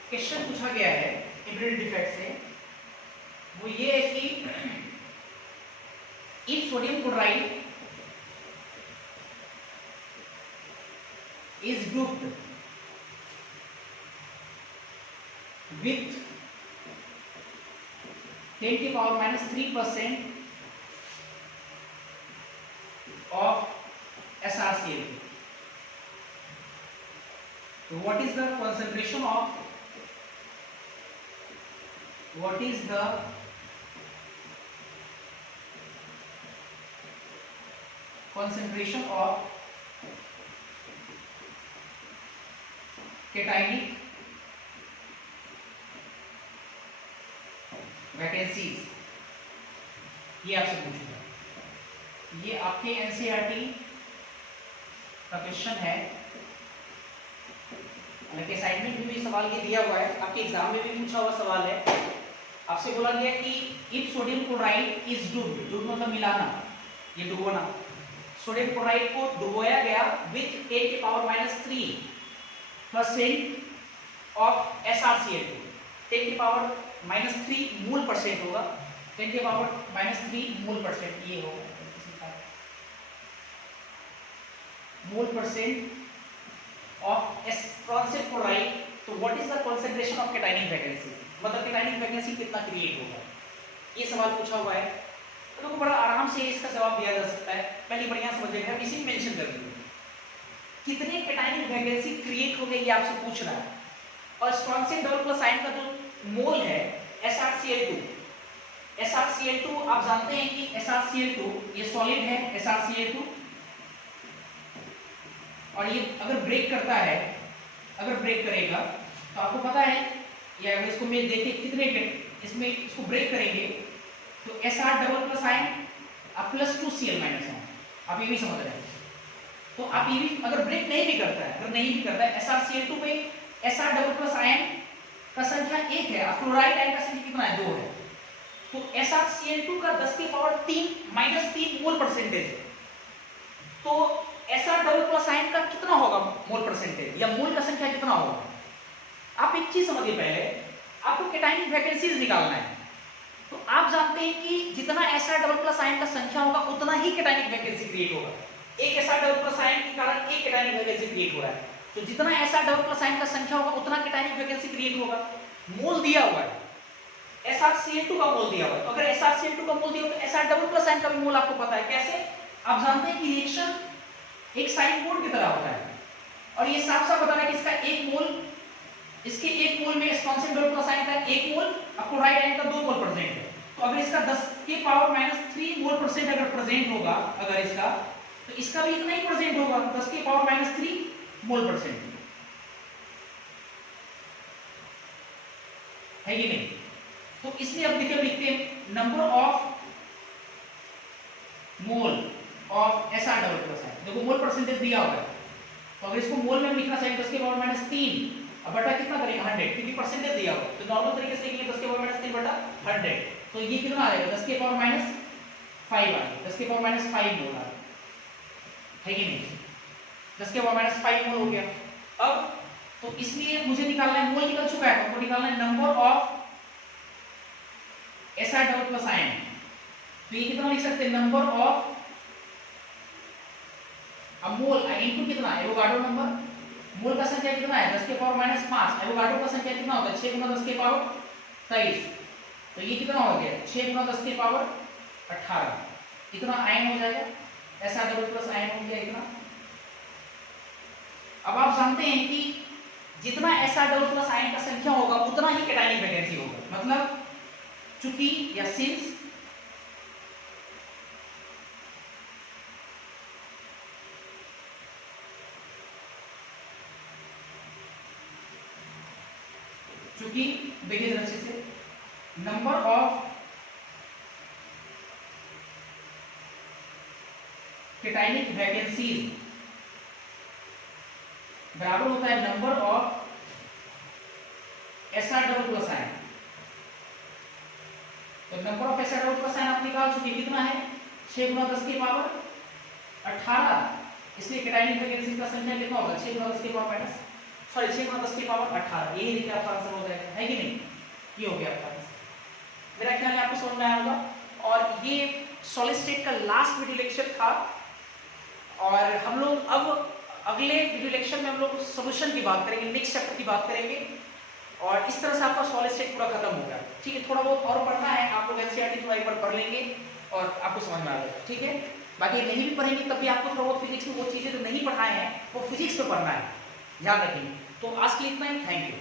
क्वेश्चन पूछा गया है इम्प्यूरिटी डिफेक्ट से, वो ये है कि if sodium chloride is grouped with 10 to the power minus 3% of SrCl. So what is the concentration of cationic vacancies? ये आपसे पूछूंगा. ये आपके एनसीईआरटी का क्वेश्चन है, हालांकि असाइनमेंट में भी सवाल ये दिया हुआ है, आपके एग्जाम में भी पूछा हुआ सवाल है. आपसे बोला गया कि इफ सोडियम क्लोराइड इज डूब्ड, डूब मतलब मिलाना, ये डुबोना. सोडियम क्लोराइड को डुबोया गया विथ 10 की पावर -3% ऑफ SrCl2. 10 की पावर -3 मूल परसेंट होगा, 10 की पावर -3 मूल परसेंट ये होगा, मूल परसेंट ऑफ स्ट्रॉन्सियम क्लोराइड. तो what is the concentration of cationic vacancy, मतलब कैटायनिक वैकेंसी कितना क्रिएट होगा, ये सवाल पूछा हुआ है. तो बड़ा आराम से इसका जवाब दिया जा सकता है, पहले बढ़िया समझिएगा, इसी में मेंशन कर दीजिए कितने कैटायनिक वैकेंसी क्रिएट हो गई, ये आपसे पूछ रहा है. और स्ट्रॉन्सियम डबल प्लस आयन का जो मोल है SrCl2, SrCl2 आप जानते हैं कि SrCl2 ये सॉलिड है. SrCl2 और ये अगर ब्रेक करता है, अगर ब्रेक करेगा तो आपको पता है, या अगर इसको मैं देखे कितने इसमें इसको ब्रेक करेंगे तो Sr डबल प्लस आयन आप +2Cl-1, आप ये भी समझ रहे हैं. तो आप ये भी अगर ब्रेक नहीं भी करता है, अगर नहीं भी करता है SrCl2 पे Sr डबल प्लस आयन का संख्या 1 है, और क्लोराइड आयन का संख्या कितना है, 2 है. तो SrCl2 का 10 की पावर -3 मोल परसेंटेज है. तो Sr डबल प्लस आयन का कितना होगा मोल परसेंटेज या मोल का संख्या कितना होगा? आप एक चीज समझिए, पहले आपको कैटायनिक वैकेंसीज निकालना है। तो आप जानते हैं कि जितना Sr डबल प्लस आयन का संख्या होगा उतना ही कैटायनिक वैकेंसी क्रिएट होगा। एक Sr डबल प्लस आयन के कारण एक कैटायनिक वैकेंसी क्रिएट हो रहा है, तो जितना Sr डबल प्लस आयन का संख्या होगा उतना कैटायनिक वैकेंसी क्रिएट होगा। मोल दिया हुआ है, SrCl2 का मोल दिया हुआ है, तो अगर SrCl2 का मोल दिया हुआ तो Sr डबल प्लस आयन का भी मोल आपको पता है। कैसे? आप जानते हैं कि रिएक्शन एक साइन बोर्ड की तरह होता है, और ये साफ साफ बता रहा है कि इसका एक मोल, इसके एक मोल में स्टोनसन डबल प्लस आयन का एक मोल, आपको राइट आयन का 2 मोल प्रेजेंट है। तो अगर इसका 10 के पावर माइनस 3 मोल परसेंट अगर प्रेजेंट होगा, अगर इसका, तो इसका भी इतना ही प्रेजेंट होगा, 10 के पावर माइनस 3 मोल परसेंट, है कि नहीं? तो इसलिए अब देखिए लिखते हैं number of mole of Sr double plus ion. देखो मोल परसेंटेज दिया हुआ है, तो अगर इसको मोल में लिखना चाहिए 10 के पावर माइनस 3, अब बटा कितना करेंगे 100, क्योंकि परसेंटेज दिया हुआ है, तो नॉर्मल तरीके से लिखेंगे 10 के पावर माइनस 3 बटा 100, तो ये कितना आ जाएगा 10 के पावर माइनस 5 आ जाएगा, 10 के पावर माइनस 5 मोल आ रहा है कि नहीं? 10 के पावर माइनस 5 मोल हो गया। अब तो इसलिए मुझे निकालना है, मोल निकल चुका है, तो हमको निकालना है number of Sr double plus ion. तो ये कितना लिख सकते हैं, नंबर ऑफ, अब मोल इनटू कितना है, एवोगाड्रो नंबर, मोल का संख्या कितना है 10 के पावर माइनस 5, एवोगाड्रो का संख्या कितना होता है 6 गुना 10 के पावर 23, तो ये कितना हो गया 6 गुना 10 के पावर 18, इतना आयन हो जाएगा, Sr डबल प्लस आयन हो गया इतना। अब आप जानते हैं कि जितना Sr डबल प्लस आयन का संख्या होगा उतना ही कैटायनिक वैकेंसी होगा, मतलब चूंकि या सिंस चूंकि देखिए अच्छे से, नंबर ऑफ कैटायनिक वैकेंसीज बराबर होता है number of Sr double plus ion. तो number of Sr double plus ion आप निकाल चुके, कितना है 6 गुना 10 के पावर 18, इसलिए कैटायनिक वैकेंसी का संख्या कितना होगा 6 गुना 10 के पावर माइनस, सॉरी 6 गुना 10 के पावर 18, यही देखिए आपका आंसर हो जाएगा, है कि नहीं? ये हो गया आपका आंसर। मेरा ख्याल है आपको समझ में आया होगा। और ये सॉलिड स्टेट का लास्ट वीडियो लेक्चर था, और हम लोग अब अगले वीडियो लेक्चर में हम लोग सॉल्यूशन की बात करेंगे, नेक्स्ट चैप्टर की बात करेंगे, और इस तरह से आपका सॉलिड स्टेट पूरा खत्म हो गया। ठीक है, थोड़ा बहुत और पढ़ना है, आप लोग एनसीईआरटी थोड़ा एक बार पढ़ लेंगे और आपको समझ में आ जाएगा। ठीक है, बाकी नहीं भी पढ़ेंगे तब भी आपको थोड़ा बहुत फिजिक्स में वो चीज़ें जो नहीं पढ़ाए हैं वो फिजिक्स में पढ़ना है, ध्यान रखिए। तो आज के लिए इतना ही, थैंक यू।